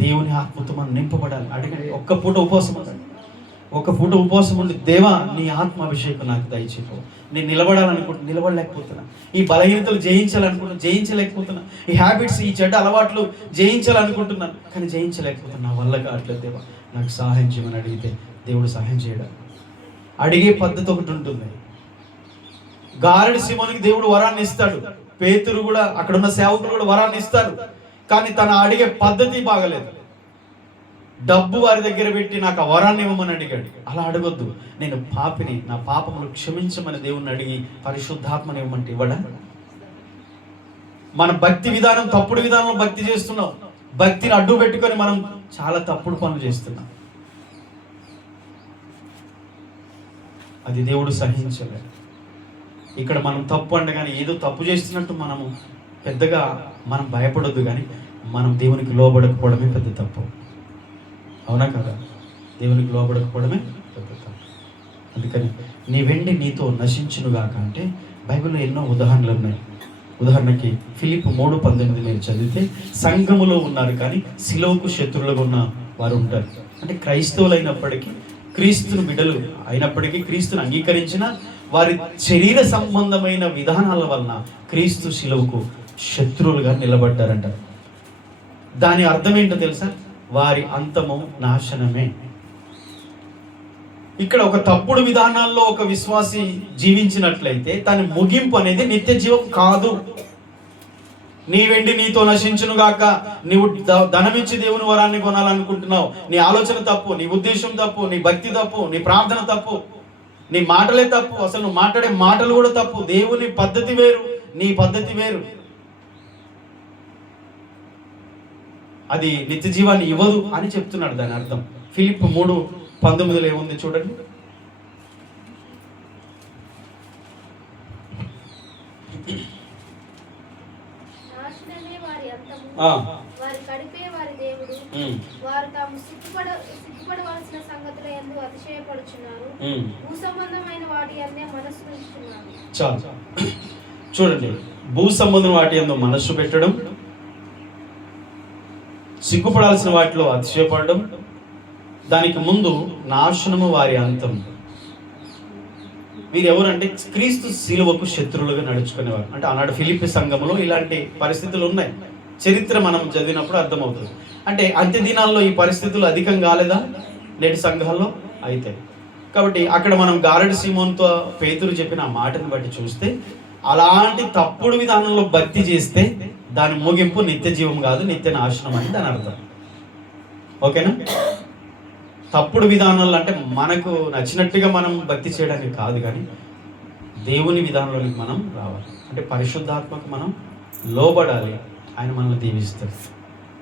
దేవుని ఆత్మతో మనం నింపబడాలి. అడగండి, ఒక్క పూట ఉపవాసం ఉండండి. ఒక పూట ఉపవాసం ఉండి, దేవా నీ ఆత్మ అభిషేకం నాకు దయచేయవు. నేను నిలబడాలనుకుంటున్నా, నిలబడలేకపోతున్నా. ఈ బలహీనతలు జయించాలనుకుంటున్నా, జయించలేకపోతున్నా. ఈ హ్యాబిట్స్, ఈ చెడ్డ అలవాట్లు జయించాలనుకుంటున్నాను, కానీ జయించలేకపోతున్నా. నా వల్ల కావట్లేదు. దేవా నాకు సహాయం చేయమని అడిగితే దేవుడు సహాయం చేయడం. అడిగే పద్ధతి ఒకటి ఉంటుంది. గారడి సీమోనికి దేవుడు వరాన్ని ఇస్తాడు. పేతురు కూడా, అక్కడ ఉన్న సేవకులు కూడా వరాన్ని ఇస్తారు. కానీ తన అడిగే పద్ధతి బాగలేదు. డబ్బు వారి దగ్గర పెట్టి నాకు ఆ వరాన్ని ఇవ్వమని అడిగాడు. అలా అడగొద్దు. నేను పాపిని, నా పాపములు క్షమించమని దేవుణ్ణి అడిగి పరిశుద్ధాత్మని ఇవ్వమంటే ఇవ్వడా? మన భక్తి విధానం తప్పుడు విధానంలో భక్తి చేస్తున్నాం. భక్తిని అడ్డు పెట్టుకొని మనం చాలా తప్పుడు పనులు చేస్తున్నాం. అది దేవుడు సహించలేదు. ఇక్కడ మనం తప్పు అంటే కానీ ఏదో తప్పు చేస్తున్నట్టు మనము పెద్దగా మనం భయపడొద్దు, కానీ మనం దేవునికి లోబడకపోవడమే పెద్ద తప్పు. అవునా కదా? దేవునికి లోబడకపోవడమే పెద్ద తప్పు. అందుకని నీ వెండి నీతో నశించునుగాక అంటే బైబిల్లో ఎన్నో ఉదాహరణలు ఉన్నాయి. ఉదాహరణకి ఫిలిప్పు 3:18 మీరు చదివితే, సంఘములో ఉన్నారు కానీ సిలువకు శత్రువులుగా ఉన్న వారు ఉంటారు. అంటే క్రైస్తవులైనప్పటికీ, క్రీస్తుని బిడ్డలు అయినప్పటికీ, క్రీస్తుని అంగీకరించిన వారి శరీర సంబంధమైన విధానాల వలన క్రీస్తు శిలువకు శత్రువులుగా నిలబడ్డారంట. దాని అర్థం ఏంటో తెలుసా? వారి అంతము నాశనమే. ఇక్కడ ఒక తప్పుడు విధానాల్లో ఒక విశ్వాసి జీవించినట్లయితే దాని ముగింపు అనేది నిత్య జీవం కాదు. నీ వెండి నీతో నశించునుగాక. నీవు ధనమిచ్చి దేవుని వరాన్ని కొనాలనుకుంటున్నావు. నీ ఆలోచన తప్పు, నీ ఉద్దేశం తప్పు, నీ భక్తి తప్పు, నీ ప్రార్థన తప్పు, నీ మాటలే తప్పు, అసలు నువ్వు మాట్లాడే మాటలు కూడా తప్పు. దేవుని పద్ధతి వేరు, నీ పద్ధతి వేరు. అది నిత్య జీవాన్ని ఇవ్వదు అని చెప్తున్నాడు. దాని అర్థం ఫిలిప్పు 3:19 ఏముంది చూడండి. చాలు చూడండి, భూ సంబంధం వాటి యందు మనస్సు పెట్టడం, సిగ్గుపడాల్సిన వాటిలో అతిశయపడడం, దానికి ముందు నాశనము వారి అంతం. వీరు ఎవరంటే క్రీస్తు శిలువకు శత్రువులుగా నడుచుకునేవారు. అంటే ఆనాడు ఫిలిప్పి సంఘంలో ఇలాంటి పరిస్థితులు ఉన్నాయి. చరిత్ర మనం చదివినప్పుడు అర్థమవుతుంది. అంటే అంత్య దినాల్లో ఈ పరిస్థితులు అధికం కాలేదా నేటి సంఘాల్లో? అయితే కాబట్టి అక్కడ మనం గారడి సీమోన్తో పేతురు చెప్పిన ఆ మాటను బట్టి చూస్తే, అలాంటి తప్పుడు విధానంలో భక్తి చేస్తే దాని ముగింపు నిత్య జీవం కాదు, నిత్య నాశనం అని దాని అర్థం. ఓకేనా? తప్పుడు విధానాలు అంటే మనకు నచ్చినట్టుగా మనం భక్తి చేయడానికి కాదు, కానీ దేవుని విధానంలోకి మనం రావాలి. అంటే పరిశుద్ధాత్మకు మనం లోబడాలి. ఆయన మనల్ని దీవిస్తారు.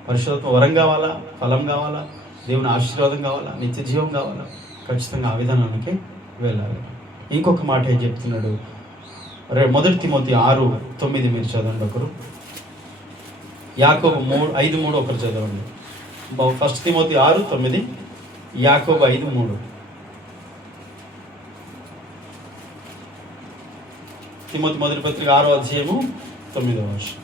పరిశుద్ధాత్మ వరం కావాలా, ఫలం కావాలా, దేవుని ఆశీర్వాదం కావాలా, నిత్య జీవం కావాలా, ఖచ్చితంగా ఆ విధానానికి వెళ్ళాలి. ఇంకొక మాట ఏం చెప్తున్నాడు? 1 తిమోతి 6:9 మీరు చదవండి ఒకరు. యాకోబు 5:3 ఒకరు చదవండి. 1 తిమోతి 6:9, యాకోబు 5:3. తిమోతి మొదటి పత్రిక 6వ అధ్యాయము 9వ వర్షం.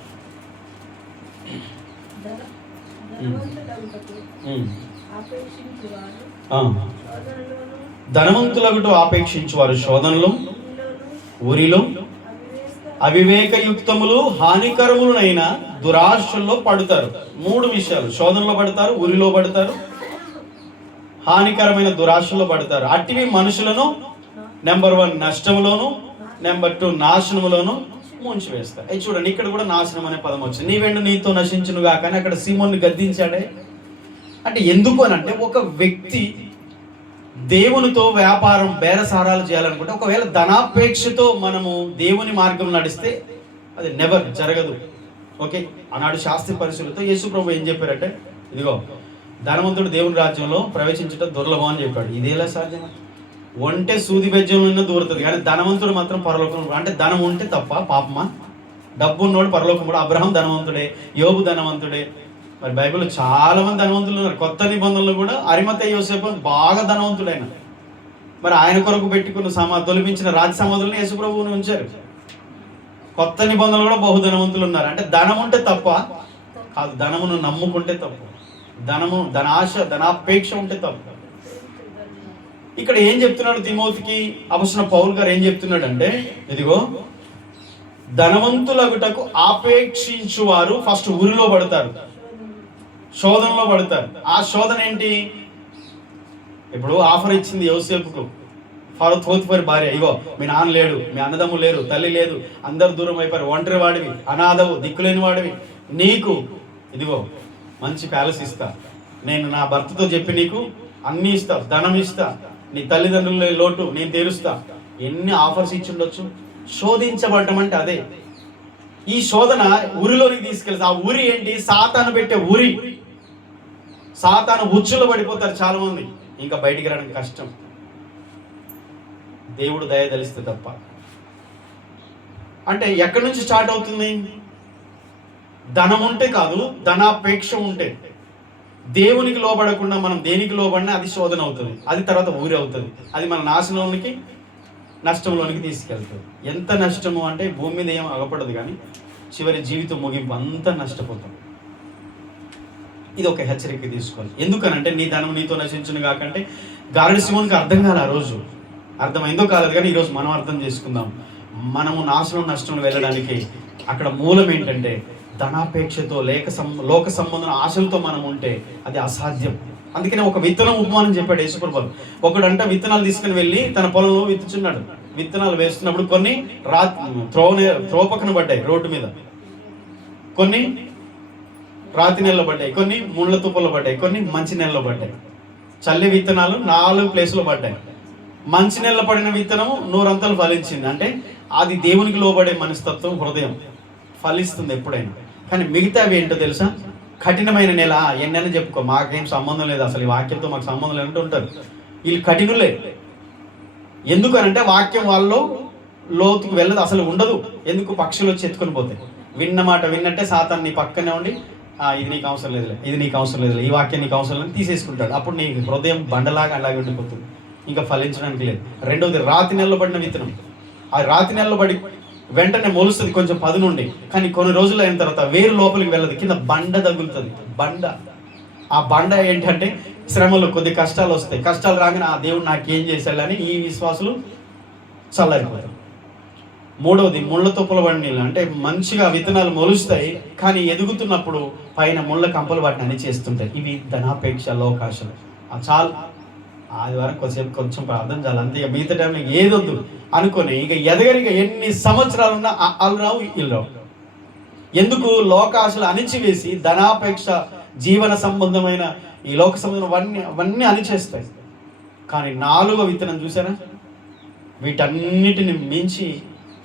ధనవంతులకు ఆపేక్షించు వారు శోధనలో, ఊరిలో, అవివేకయుక్తములు, హానికరములైన దురాశల్లో పడతారు. 3 విషయాలు: శోధనలో పడతారు, ఊరిలో పడతారు, హానికరమైన దురాశల్లో పడతారు. అట్టివి మనుషులను నెంబర్ 1 నష్టంలోను, నెంబర్ 2 నాశనములోను ముంచి వేస్తారు. అవి చూడండి, ఇక్కడ కూడా నాశనం అనే పదం వచ్చింది. నీవెండు నీతో నశించునుగా, కానీ అక్కడ సీమోన్ని గద్దించాడే. అంటే ఎందుకు అని అంటే, ఒక వ్యక్తి దేవునితో వ్యాపారం బేరసారాలు చేయాలనుకుంటే, ఒకవేళ ధనాపేక్షతో మనము దేవుని మార్గం నడిస్తే అది నెవర్ జరగదు. ఓకే, ఆనాడు శాస్త్రీయ పరిస్థితులతో యేసు ప్రభు ఏం చెప్పారంటే, ఇదిగో ధనవంతుడు దేవుని రాజ్యంలో ప్రవేశించడం దుర్లభం అని చెప్పాడు. ఇదేలా సాధ్యం? ఒంటే సూది బెజ్జంలో దూరుతుంది, కానీ ధనవంతుడు మాత్రం పరలోకం. అంటే ధనం ఉంటే తప్ప పాపమా? డబ్బు ఉన్నోడు పరలోకం కూడా. అబ్రహాం ధనవంతుడే, యోబు ధనవంతుడే. మరి బైబిల్లో చాలా మంది ధనవంతులు ఉన్నారు. కొత్త నిబంధనలు కూడా అరిమతయి యోసేపు బాగా ధనవంతుడైన, మరి ఆయన కొరకు పెట్టుకున్న తొలిపించిన రాజ సమాధులను యేసుప్రభువుని ఉంచారు. కొత్త నిబంధనలు కూడా బహు ధనవంతులు ఉన్నారు. అంటే ధనం ఉంటే తప్ప కాదు, ధనమును నమ్ముకుంటే తప్పు. ధనాశ, ధనాపేక్ష ఉంటే తప్పు. ఇక్కడ ఏం చెప్తున్నాడు తిమోతికి అపొస్తలుడైన పౌలు గారు? ఏం చెప్తున్నాడు అంటే, ఇదిగో ధనవంతులగుటకు ఆపేక్షించు వారు ఫస్ట్ ఊరిలో పడతారు, శోధనలో పడతారు. ఆ శోధన ఏంటి? ఇప్పుడు ఆఫర్ ఇచ్చింది యోసేపుకు పోతిఫర్ భార్య, ఇగో మీ నాన్న లేడు, మీ అన్నదమ్ము లేరు, తల్లి లేదు, అందరు దూరం అయిపోయారు, ఒంటరి వాడివి, అనాథవు, దిక్కులేని వాడివి, నీకు ఇదిగో మంచి ప్యాలెస్ ఇస్తా, నేను నా భర్తతో చెప్పి నీకు అన్నీ ఇస్తా, ధనం ఇస్తా, నీ తల్లిదండ్రుల లోటు నేను తీరుస్తా. ఎన్ని ఆఫర్స్ ఇచ్చి ఉండొచ్చు. శోధించబడటం అంటే అదే. ఈ శోధన ఊరిలోనికి తీసుకెళ్తా. ఆ ఊరి ఏంటి? సాతాను పెట్టే ఊరి. సాతాను ఉచ్చులో పడిపోతారు చాలా మంది, ఇంకా బయటికి రావడానికి కష్టం, దేవుడు దయదలిస్తే తప్ప. అంటే ఎక్కడి నుంచి స్టార్ట్ అవుతుంది? ధనం ఉంటే కాదు, ధనాపేక్ష ఉంటే. దేవునికి లోబడకుండా మనం దేనికి లోబడినా అది శోధన అవుతుంది, అది తర్వాత ఊరి అవుతుంది, అది మన నాశనంలోనికి, నష్టంలోనికి తీసుకెళ్తుంది. ఎంత నష్టము అంటే భూమి మీద ఏం అగపడదు, కానీ చివరి జీవితం ముగింపు అంతా నష్టపోతాం. ఇది ఒక హెచ్చరిక తీసుకోవాలి. ఎందుకనంటే నీ ధనం నీతో నశించును కాకంటే గారడి సీమోనుకి అర్థం కాదు ఆ రోజు. అర్థమైందో కాలేదు, కానీ ఈరోజు మనం అర్థం చేసుకుందాం. మనము నాశనం నష్టంలో వెళ్ళడానికి అక్కడ మూలం ఏంటంటే ధనాపేక్షతో లోక సంబంధం ఆశలతో మనం ఉంటే అది అసాధ్యం. అందుకనే ఒక విత్తనం ఉపమానం చెప్పాడు యేసుప్రభు. ఒకడంట విత్తనాలు తీసుకుని వెళ్ళి తన పొలంలో విత్తుచున్నాడు. విత్తనాలు వేస్తున్నప్పుడు కొన్ని త్రోవ పక్కన పడ్డాయి రోడ్డు మీద, కొన్ని రాతి నెలలో పడ్డాయి, కొన్ని ముళ్ళ తుప్పల్లో పడ్డాయి, కొన్ని మంచి నెలలో పడ్డాయి. చల్లి విత్తనాలు 4 ప్లేసులు పడ్డాయి. మంచి నెలలో పడిన విత్తనం 100 అంతలు ఫలించింది. అంటే అది దేవునికి లోబడే మనస్తత్వం, హృదయం ఫలిస్తుంది ఎప్పుడైనా. కానీ మిగతావి ఏంటో తెలుసా? కఠినమైన నెల, ఎన్నైనా చెప్పుకో, మాకేం సంబంధం లేదు, అసలు ఈ వాక్యంతో మాకు సంబంధం లేదంటూ ఉంటారు. వీళ్ళు కఠినులే. ఎందుకనంటే వాక్యం వాళ్ళు లోతుకు వెళ్ళదు, అసలు ఉండదు. ఎందుకు? పక్షులు వచ్చి ఎత్తుకొని పోతాయి. విన్న మాట విన్నట్టే సాతాను నీ పక్కనే ఉండి, ఇది నీకు అవసరం లేదులే, ఇది నీకు అవసరం లేదులే, ఈ వాక్యం నీకు అవసరం లేదు తీసేసుకుంటాడు. అప్పుడు నీ హృదయం బండలాగా అలాగే ఉండిపోతుంది, ఇంకా ఫలించడానికి లేదు. రెండవది రాతి నెలలో పడిన విత్తనం. ఆ రాతి నెలలో పడి వెంటనే మొలుస్తుంది కొంచెం పదునుండి, కానీ కొన్ని రోజులు అయిన తర్వాత వేరు లోపలికి వెళ్ళదు, కింద బండ తగులుతుంది. బండ, ఆ బండ ఏంటంటే శ్రమలు, కొద్ది కష్టాలు వస్తాయి. కష్టాలు రాగానే ఆ దేవుడు నాకేం చేశాడని ఈ విశ్వాసులు చల్లారిపోతాయి. మూడవది ముళ్ళ తుప్పలు పడిన నీళ్ళు, అంటే మంచిగా విత్తనాలు మొలుస్తాయి కానీ ఎదుగుతున్నప్పుడు పైన ముళ్ళ కంపలు వాటిని అణిచేస్తుంటాయి. ఇవి ధనాపేక్ష, లోకాశలు. చాలు, ఆదివారం కొంచెం ప్రార్థన చాలు అంతే, ఇక మిగతా టైంలో ఏదొద్దు అనుకొని ఇక ఎదగని ఎన్ని సంవత్సరాలు ఉన్నా వాళ్ళు రావు, వీళ్ళు రావు. ఎందుకు? లోకాశలు అణిచివేసి ధనాపేక్ష, జీవన సంబంధమైన ఈ లోక సంబంధం అవన్నీ అణిచేస్తాయి. కానీ 4వ విత్తనం చూసారా, వీటన్నిటిని మించి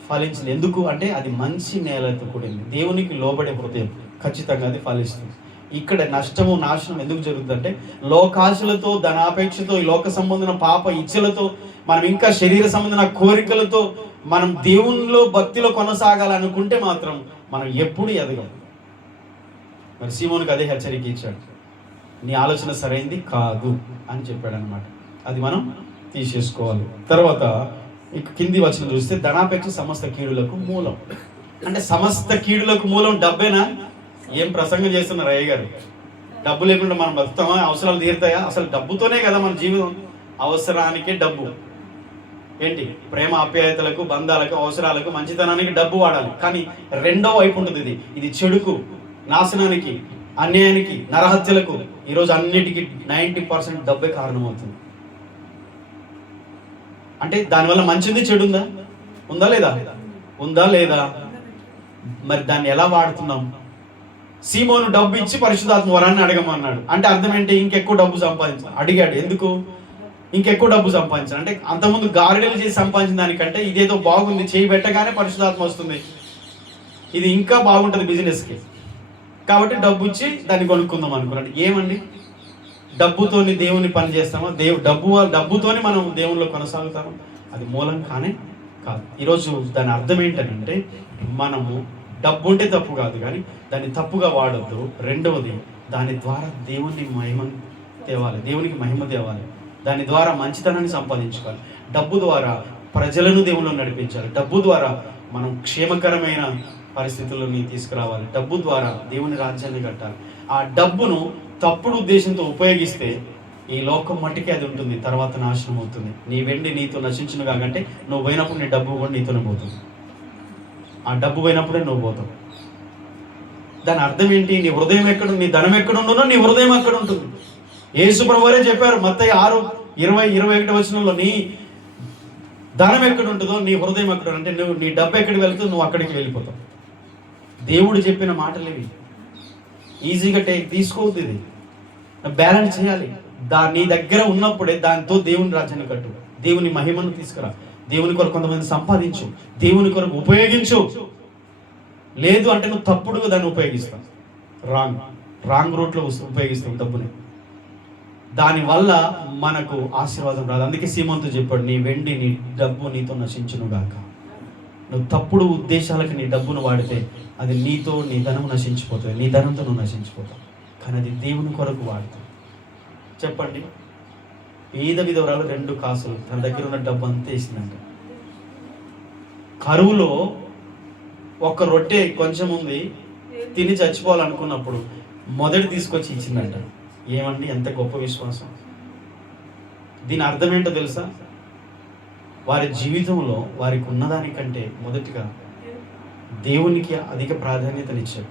ఫలించింది. ఎందుకు అంటే అది మంచి నేలతో కూడింది, దేవునికి లోబడే హృదయం, ఖచ్చితంగా అది ఫలిస్తుంది. ఇక్కడ నష్టము, నాశనం ఎందుకు జరుగుతుందంటే లోకాశలతో, ధనాపేక్షతో, ఈ లోక సంబంధమైన పాప ఇచ్చలతో, మనం ఇంకా శరీర సంబంధమైన కోరికలతో మనం దేవునిలో భక్తిలో కొనసాగాలనుకుంటే మాత్రం మనం ఎప్పుడు ఎదగం. మరి సీమోనుకి అదే హెచ్చరిక ఇచ్చాడు, నీ ఆలోచన సరైంది కాదు అని చెప్పాడు అనమాట. అది మనం తీసేసుకోవాలి. తర్వాత ఇక కింది వచనం చూస్తే ధనాపేక్ష సమస్త కీడులకు మూలం. అంటే సమస్త కీడులకు మూలం డబ్బేనా? ఏం ప్రసంగం చేస్తున్నారు అయ్య గారు? డబ్బు లేకుండా మనం బతుకుతామా? అవసరాలు తీరుతాయా? అసలు డబ్బుతోనే కదా మన జీవితం. అవసరానికే డబ్బు. ఏంటి? ప్రేమ, ఆప్యాయతలకు, బంధాలకు, అవసరాలకు, మంచితనానికి డబ్బు వాడాలి. కానీ రెండో వైపు ఉంటుంది, ఇది చెడుకు, నాశనానికి, అన్యాయానికి, నరహత్యలకు. ఈరోజు అన్నిటికీ 90% డబ్బే కారణమవుతుంది. అంటే దానివల్ల మంచిది, చెడు ఉందా? ఉందా లేదా? ఉందా లేదా? మరి దాన్ని ఎలా వాడుతున్నాం? సీమోను డబ్బు ఇచ్చి పరిశుద్ధాత్మ వరాన్ని అడగమన్నాడు. అంటే అర్థం ఏంటి? ఇంకెక్కువ డబ్బు సంపాదించాలి అడిగాడు. ఎందుకు ఇంకెక్కువ డబ్బు సంపాదించాలి? అంటే అంతకుముందు గారెడలు చేసి సంపాదించిన దానికంటే ఇదేదో బాగుంది, చేయి పెట్టగానే పరిశుద్ధాత్మ వస్తుంది, ఇది ఇంకా బాగుంటుంది బిజినెస్కి, కాబట్టి డబ్బు ఇచ్చి దాన్ని కొనుక్కుందాం అనుకున్నాడు. ఏమండి, డబ్బుతోని దేవుని పని చేస్తామా? డబ్బుతోని మనం దేవునిలో కొనసాగుతామా? అది మూలం కానే కాదు. ఈరోజు దాని అర్థం ఏంటంటే మనము డబ్బు ఉంటే తప్పు కాదు, కానీ దాన్ని తప్పుగా వాడొద్దు. రెండవది, దాని ద్వారా దేవునికి మహిమ తేవాలి. దాని ద్వారా మంచితనాన్ని సంపాదించుకోవాలి. డబ్బు ద్వారా ప్రజలను దేవుళ్ళు నడిపించాలి. డబ్బు ద్వారా మనం క్షేమకరమైన పరిస్థితుల్లోని తీసుకురావాలి. డబ్బు ద్వారా దేవుని రాజ్యాన్ని కట్టాలి. ఆ డబ్బును తప్పుడు ఉద్దేశంతో ఉపయోగిస్తే ఈ లోకం మట్టికి అది ఉంటుంది, తర్వాత నాశనం అవుతుంది. నీ వెండి నీతో నశించును కాకంటే నువ్వు పోయినప్పుడు నీ డబ్బు కూడా నీతోనే పోతుంది. ఆ డబ్బు పోయినప్పుడే నువ్వు పోతావు. దాని అర్థం ఏంటి? నీ హృదయం ఎక్కడ, నీ ధనం ఎక్కడ ఉండునో నీ హృదయం అక్కడ ఉంటుంది. యేసు ప్రభువే చెప్పారు మత్తయి 6:20-21 వచనంలో, నీ ధనం ఎక్కడ ఉంటుందో నీ హృదయం ఎక్కడ, అంటే నీ డబ్బు ఎక్కడికి వెళ్తుందో నువ్వు అక్కడికి వెళ్ళిపోతావు. దేవుడు చెప్పిన మాటలు ఇవి. ఈజీగా తీసుకోవద్దు, ఇది బ్యాలెన్స్ చేయాలి. నీ దగ్గర ఉన్నప్పుడే దాంతో దేవుని రాజ్యాన్ని కట్టు, దేవుని మహిమను తీసుకురా, దేవుని కొరకు కొంతమంది సంపాదించు, దేవుని కొరకు ఉపయోగించు. లేదు అంటే నువ్వు తప్పుడుగా దాన్ని ఉపయోగిస్తావు, రాంగ్ రూట్లో ఉపయోగిస్తావు డబ్బుని. దానివల్ల మనకు ఆశీర్వాదం రాదు. అందుకే సీమోనుతో చెప్పాడు, నీ వెండి నీ డబ్బు నీతో నశించును గాక. నువ్వు తప్పుడు ఉద్దేశాలకి నీ డబ్బును వాడితే అది నీతో, నీ ధనం నశించిపోతుంది, నీ ధనంతో నువ్వు నశించిపోతావు. కానీ అది దేవుని కొరకు వాడుతావు. చెప్పండి, పేద విధవరాలు 2 కాసులు తన దగ్గర ఉన్న డబ్బు అంతా వేసిందంట. కరువులో ఒక్క రొట్టె కొంచెం ఉంది, తిని చచ్చిపోవాలనుకున్నప్పుడు మొదటి తీసుకొచ్చి ఇచ్చిందంట. ఏమండి, ఎంత గొప్ప విశ్వాసం! దీని అర్థం ఏంటో తెలుసా? వారి జీవితంలో వారికి ఉన్నదానికంటే మొదటిగా దేవునికి అధిక ప్రాధాన్యతనిచ్చాడు.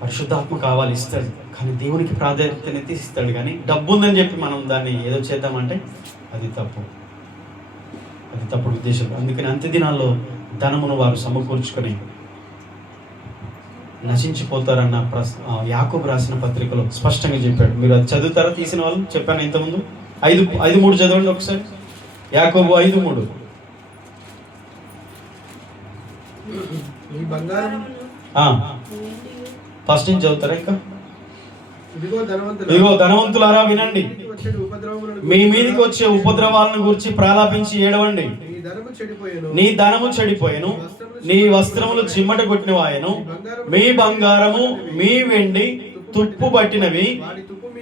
పరిశుద్ధాత్మ కావాలి, ఇస్తాడు, కానీ దేవునికి ప్రాధాన్యత ఇస్తాడు. కానీ డబ్బు ఉందని చెప్పి మనం దాన్ని ఏదో చేద్దామంటే అది తప్పుడు ఉద్దేశం. అందుకని అంత్య దినాల్లో ధనమును వారు సమకూర్చుకొని నశించిపోతారన్న యాకోబు రాసిన పత్రికలో స్పష్టంగా చెప్పాడు. మీరు అది చదువుతారా? తీసిన వాళ్ళు చెప్పాను ఇంతకుముందు. 5:3 చదవండి ఒకసారి. యాకోబు 5:3. ఫస్ట్ నుంచి చదువుతారా? ఇంకా ఇదిగో ధనవంతులారా వినండి, మీ మీదకి వచ్చే ఉపద్రవాలను గురించి ప్రాలాపించి ఏడవండి. నీ ధనము చెడిపోయెను, నీ వస్త్రములు చిమ్మట కొట్టినవాయెను, మీ బంగారము మీ వెండి తుప్పు పట్టినవి,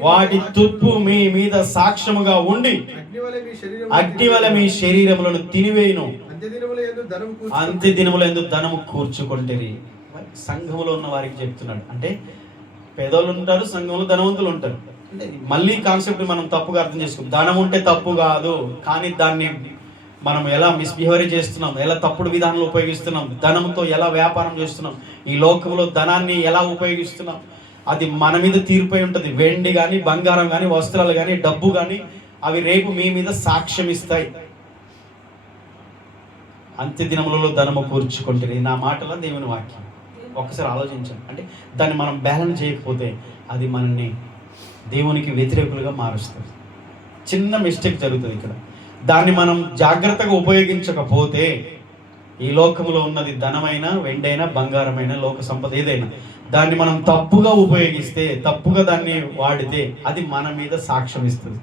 వాటి తుప్పు మీ మీద సాక్ష్యముగా ఉండి అగ్నివల మీ శరీరములను తినివేయును, అంత్య దినములందు ధనము కూర్చుకొంటిరి. సంఘములో ఉన్న వారికి చెప్తున్నాడు. అంటే పేదోళ్ళు ఉంటారు, సంఘంలో ధనవంతులు ఉంటారు. అంటే మళ్ళీ కాన్సెప్ట్ మనం తప్పుగా అర్థం చేసుకుంటాం. ధనం ఉంటే తప్పు కాదు, కానీ దాన్ని మనం ఎలా మిస్బిహేవ్ చేస్తున్నాం, ఎలా తప్పుడు విధానాలు ఉపయోగిస్తున్నాం, ధనంతో ఎలా వ్యాపారం చేస్తున్నాం, ఈ లోకంలో ధనాన్ని ఎలా ఉపయోగిస్తున్నాం, అది మన మీద తీర్పై ఉంటుంది. వెండి కానీ, బంగారం కానీ, వస్త్రాలు కానీ, డబ్బు కానీ, అవి రేపు మీ మీద సాక్ష్యం ఇస్తాయి. అంత్య దినములలో ధనము కూర్చుకుంటుంది. నా మాటలో దేవుని వాక్యం ఒక్కసారి ఆలోచించండి. అంటే దాన్ని మనం బ్యాలెన్స్ చేయకపోతే అది మనల్ని దేవునికి వ్యతిరేకులుగా మారుస్తుంది. చిన్న మిస్టేక్ జరుగుతుంది ఇక్కడ. దాన్ని మనం జాగ్రత్తగా ఉపయోగించకపోతే ఈ లోకంలో ఉన్నది ధనమైన, వెండైనా, బంగారమైన, లోక సంపద ఏదైనా దాన్ని మనం తప్పుగా ఉపయోగిస్తే, తప్పుగా దాన్ని వాడితే అది మన మీద సాక్ష్యం ఇస్తుంది.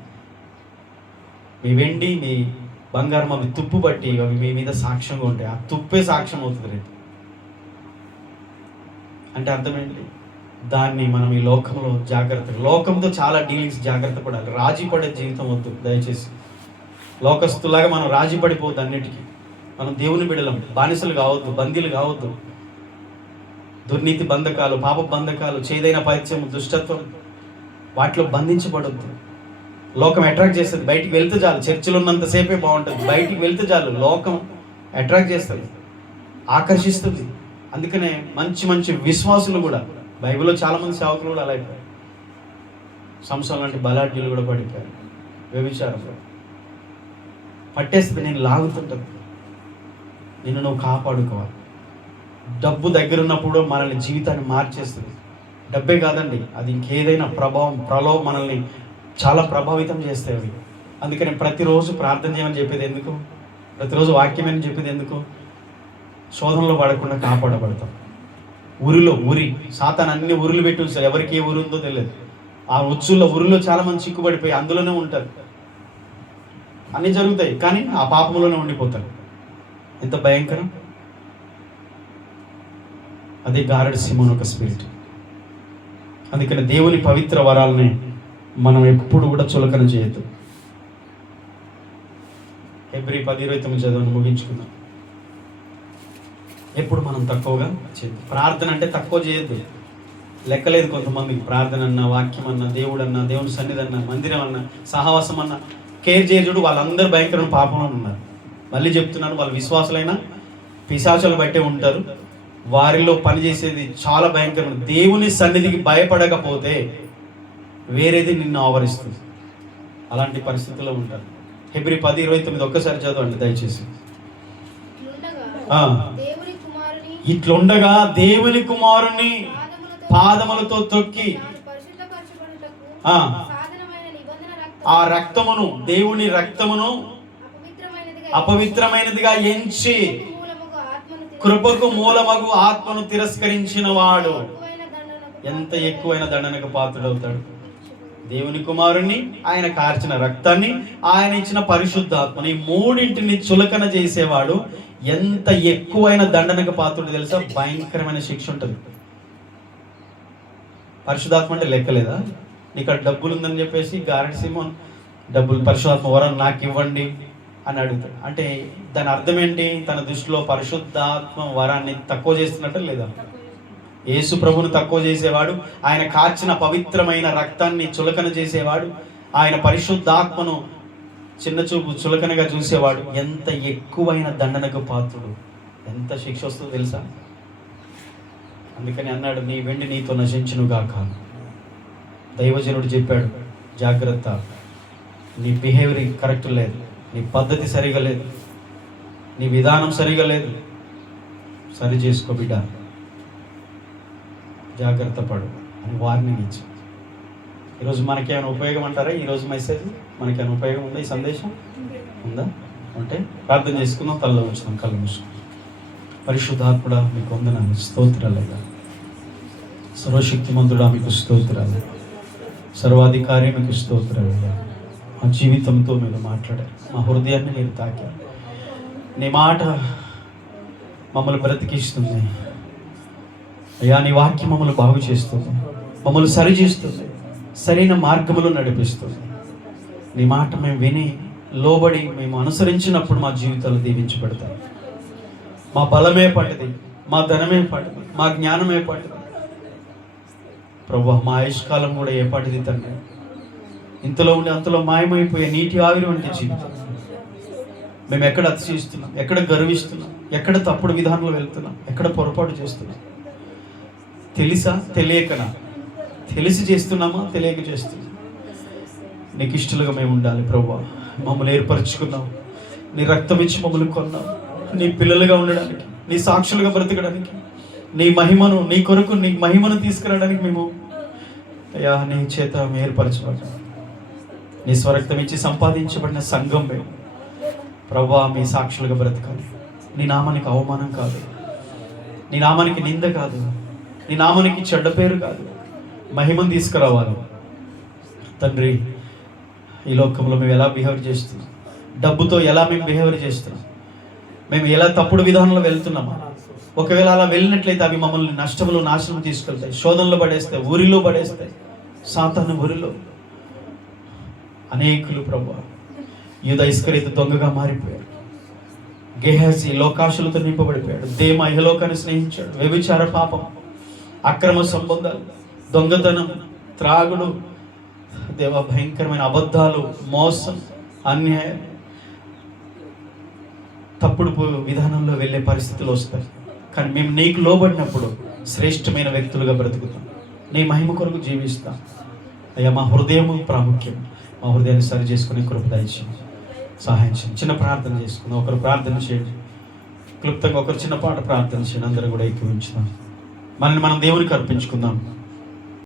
మీ వెండి, మీ బంగారం అవి తుప్పు పట్టి అవి మీ మీద సాక్ష్యంగా ఉంటాయి. ఆ తుప్పే సాక్ష్యం అవుతుంది రేపు. అంటే అర్థమేంటి? దాన్ని మనం ఈ లోకంలో జాగ్రత్తగా, లోకంతో చాలా డీలింగ్స్ జాగ్రత్త పడాలి. రాజీ పడే జీవితం వద్దు దయచేసి. లోకస్తులాగా మనం రాజీ పడిపోవద్దు అన్నిటికీ. మనం దేవుని బిడ్డలం, బానిసలు కావద్దు, బందీలు కావద్దు. దుర్నీతి బంధకాలు, పాప బంధకాలు, చేదైన పైత్యం, దుష్టత్వం, వాటిలో బంధించబడద్దు. లోకం అట్రాక్ట్ చేస్తుంది. బయటికి వెళ్తే చాలు, చర్చిలో ఉన్నంతసేపే బాగుంటుంది. బయటికి వెళ్తే చాలు లోకం అట్రాక్ట్ చేస్తుంది, ఆకర్షిస్తుంది. అందుకనే మంచి మంచి విశ్వాసులు కూడా, బైబిల్లో చాలామంది సేవకులు కూడా అలా అయిపోయారు. సంవత్సరం లాంటి బలాఢ్యులు కూడా పడిపోయారు. వ్యభిచారంలో పట్టేస్తుంది, నేను లాగుతుంటుంది. నిన్ను నువ్వు కాపాడుకోవాలి. డబ్బు దగ్గర ఉన్నప్పుడు మనల్ని జీవితాన్ని మార్చేస్తుంది. డబ్బే కాదండి, అది ఇంకేదైనా ప్రలోభం మనల్ని చాలా ప్రభావితం చేస్తాయి అవి. అందుకని ప్రతిరోజు ప్రార్థన చేయమని చెప్పేది ఎందుకు? ప్రతిరోజు వాక్యమని చెప్పేది ఎందుకు? శోధనలో పడకుండా కాపాడబడతాం. ఉరి సాతాను అన్ని ఉరులు పెట్టి ఉంచారు. ఎవరికి ఏ ఊరు ఉందో తెలియదు. ఆ ఉరిలో చాలా మంది చిక్కుబడిపోయి అందులోనే ఉంటారు. అన్నీ జరుగుతాయి, కానీ ఆ పాపంలోనే ఉండిపోతారు. ఎంత భయంకరం! అదే గారడి సింహం ఒక స్పిరిట్. అందుకని దేవుని పవిత్ర వరాలని మనం ఎప్పుడు కూడా చులకన చేయొద్దు. హెబ్రీ 10:29 చదవని ముగించుకుందాం. ఎప్పుడు మనం తక్కువగా చేయొద్దు. ప్రార్థన అంటే తక్కువ చేయొద్దు. లెక్కలేదు కొంతమందికి. ప్రార్థన అన్నా, వాక్యం అన్నా, దేవుడు అన్నా, దేవుని సన్నిధి అన్నా, మందిరం అన్నా, సహవాసం అన్నా కేర్ చేయడు. వాళ్ళందరూ భయంకరమైన పాపంలో ఉన్నారు. మళ్ళీ చెప్తున్నాను, వాళ్ళు విశ్వాసులైనా పిశాచులు బట్టే ఉంటారు. వారిలో పనిచేసేది చాలా భయంకరమైన. దేవుని సన్నిధికి భయపడకపోతే వేరేది నిన్ను ఆవరిస్తుంది. అలాంటి పరిస్థితుల్లో ఉంటారు. హెబ్రీ 10:29 ఒక్కసారి చదవండి దయచేసి. ఇట్లుండగా దేవుని కుమారుని పాదములతో తొక్కి ఆ రక్తమును, దేవుని రక్తమును అపవిత్రమైనదిగా ఎంచి కృపకు మూలమగు ఆత్మను తిరస్కరించిన వాడు ఎంత ఎక్కువైన దండనకు పాత్రుడవుతాడు. దేవుని కుమారుణ్ణి, ఆయన కార్చిన రక్తాన్ని, ఆయన ఇచ్చిన పరిశుద్ధాత్మని, మూడింటిని చులకన చేసేవాడు ఎంత ఎక్కువైన దండనకు పాత్రుడు తెలుసా? భయంకరమైన శిక్ష ఉంటుంది. పరిశుద్ధాత్మ అంటే లెక్కలేదా? నీకు డబ్బులు ఉందని చెప్పేసి గారడి సింహం డబ్బులు, పరిశుద్ధాత్మ వరం నాకు ఇవ్వండి అని అడుగుతాడు. అంటే దాని అర్థం ఏంటి? తన దృష్టిలో పరిశుద్ధాత్మ వరాన్ని తక్కువ చేస్తున్నట్టు లేదా? యేసు ప్రభువును తక్కువ చేసేవాడు, ఆయన కార్చిన పవిత్రమైన రక్తాన్ని చులకన చేసేవాడు, ఆయన పరిశుద్ధాత్మను చిన్న చూపు చులకనగా చూసేవాడు ఎంత ఎక్కువైన దండనకు పాత్రుడు. ఎంత శిక్ష వస్తుందో తెలుసా? అందుకని అన్నాడు, నీ వెండి నీతో నశించునుగాక. దైవజనుడు చెప్పాడు, జాగ్రత్త, నీ బిహేవియర్ కరెక్ట్ లేదు, నీ పద్ధతి సరిగా లేదు, నీ విధానం సరిగా లేదు, సరి చేసుకో బిడ్డ, జాగ్రత్త పడు అని వార్నింగ్ ఇచ్చి. ఈరోజు మనకేమైనా ఉపయోగం అంటారా? ఈరోజు మెసేజ్ మనకేమైనా ఉపయోగం ఉందా? ఈ సందేశం ఉందా? అంటే ప్రార్థన చేసుకుందాం, తలలో ఉంచుదాం, కళ్ళు మూసుకుందాం. పరిశుద్ధాత్ముడా మీకు వందనాలు, స్తోత్రాలయ్యా. సర్వశక్తిమంతుడా మీకు స్తోత్రాలు, సర్వాధికారి మీకు స్తోత్రాలయ్యా. మా జీవితంతో మీరు మాట్లాడారు, మా హృదయాన్ని మీరు తాకారు. నీ మాట మమ్మల్ని బ్రతికిస్తుంది అయ్యా. నీ వాక్యం మమ్మల్ని బాగు చేస్తుంది, మమ్మల్ని సరిచేస్తుంది, సరైన మార్గములో నడిపిస్తుంది. నీ మాట మేము విని లోబడి మేము అనుసరించినప్పుడు మా జీవితాలు దీవించబడతాయి. మా బలమే పడ్డది, మా ధనమే పడ్డది, మా జ్ఞానమే పడ్డది ప్రభువా. మా ఆయుష్కాలం కూడా ఏ పడ్డది తండ్రి. ఇంతలో ఉండి అంతలో మాయమైపోయే నీటి ఆవిరి వంటి జీవితం మేము ఎక్కడ అతిశయిస్తున్నాం, ఎక్కడ గర్విస్తున్నాం, ఎక్కడ తప్పుడు విధానంలో వెళ్తున్నాం, ఎక్కడ పొరపాటు చేస్తున్నాం, తెలుసా తెలియకనా, తెలిసి చేస్తున్నామా తెలియక చేస్తున్నాం. నీకు ఇష్టలుగా మేము ఉండాలి ప్రభువా. మమ్మల్ని ఏర్పరచుకున్నావు, నీ రక్తం ఇచ్చి మమ్మల్ని కొన్నావు, నీ పిల్లలుగా ఉండడానికి, నీ సాక్షులుగా బ్రతకడానికి, నీ మహిమను, నీ కొరకు నీ మహిమను తీసుకురావడానికి మేము అయ్యా నీ చేత ఏర్పరచబడ్డాం. నీ స్వరక్తం ఇచ్చి సంపాదించబడిన సంఘం మేము ప్రభువా. మీ సాక్షులుగా బ్రతకాలి. నీ నామానికి అవమానం కాదు, నీ నామానికి నింద కాదు, నీ నామానికి చెడ్డ పేరు కాదు, మహిమను తీసుకురావాలి తండ్రి. ఈ లోకంలో మేము ఎలా బిహేవ్ చేస్తున్నాం, డబ్బుతో ఎలా మేము బిహేవియర్ చేస్తున్నాం, మేము ఎలా తప్పుడు విధానంలో వెళ్తున్నామా? ఒకవేళ అలా వెళ్ళినట్లయితే అవి మమ్మల్ని నష్టములు, నాశనం తీసుకెళ్తాయి, శోధనలో పడేస్తాయి, ఊరిలో పడేస్తాయి, సాతాను ఊరిలో. అనేకులు ప్రభువా యూదా ఇస్కరియోతు దొంగగా మారిపోయారు. గెహాజీ లోకాశులతో నింపబడిపోయాడు. దేమ ఇహలోకాన్ని స్నేహించాడు. వ్యభిచార పాపం, అక్రమ సంబంధాలు, దొంగతనం, త్రాగుడు, దేవ భయంకరమైన అబద్ధాలు, మోసం, అన్యాయం, తప్పుడు విధానంలో వెళ్ళే పరిస్థితులు వస్తాయి. కానీ మేము నీకు లోబడినప్పుడు శ్రేష్టమైన వ్యక్తులుగా బ్రతుకుతాం, నీ మహిమ కొరకు జీవిస్తాం. అయ్యా మా హృదయము ప్రాముఖ్యం. మా హృదయాన్ని సరి చేసుకుని కృప దయచేయండి, సహాయం చేయండి. చిన్న ప్రార్థన చేసుకుందాం. ఒకరు ప్రార్థన చేయండి, క్లుప్తంగా ఒకరు చిన్న పాట ప్రార్థన చేయండి. అందరూ కూడా ఏకీవించుదాం. మనల్ని మనం దేవునికి అర్పించుకుందాం.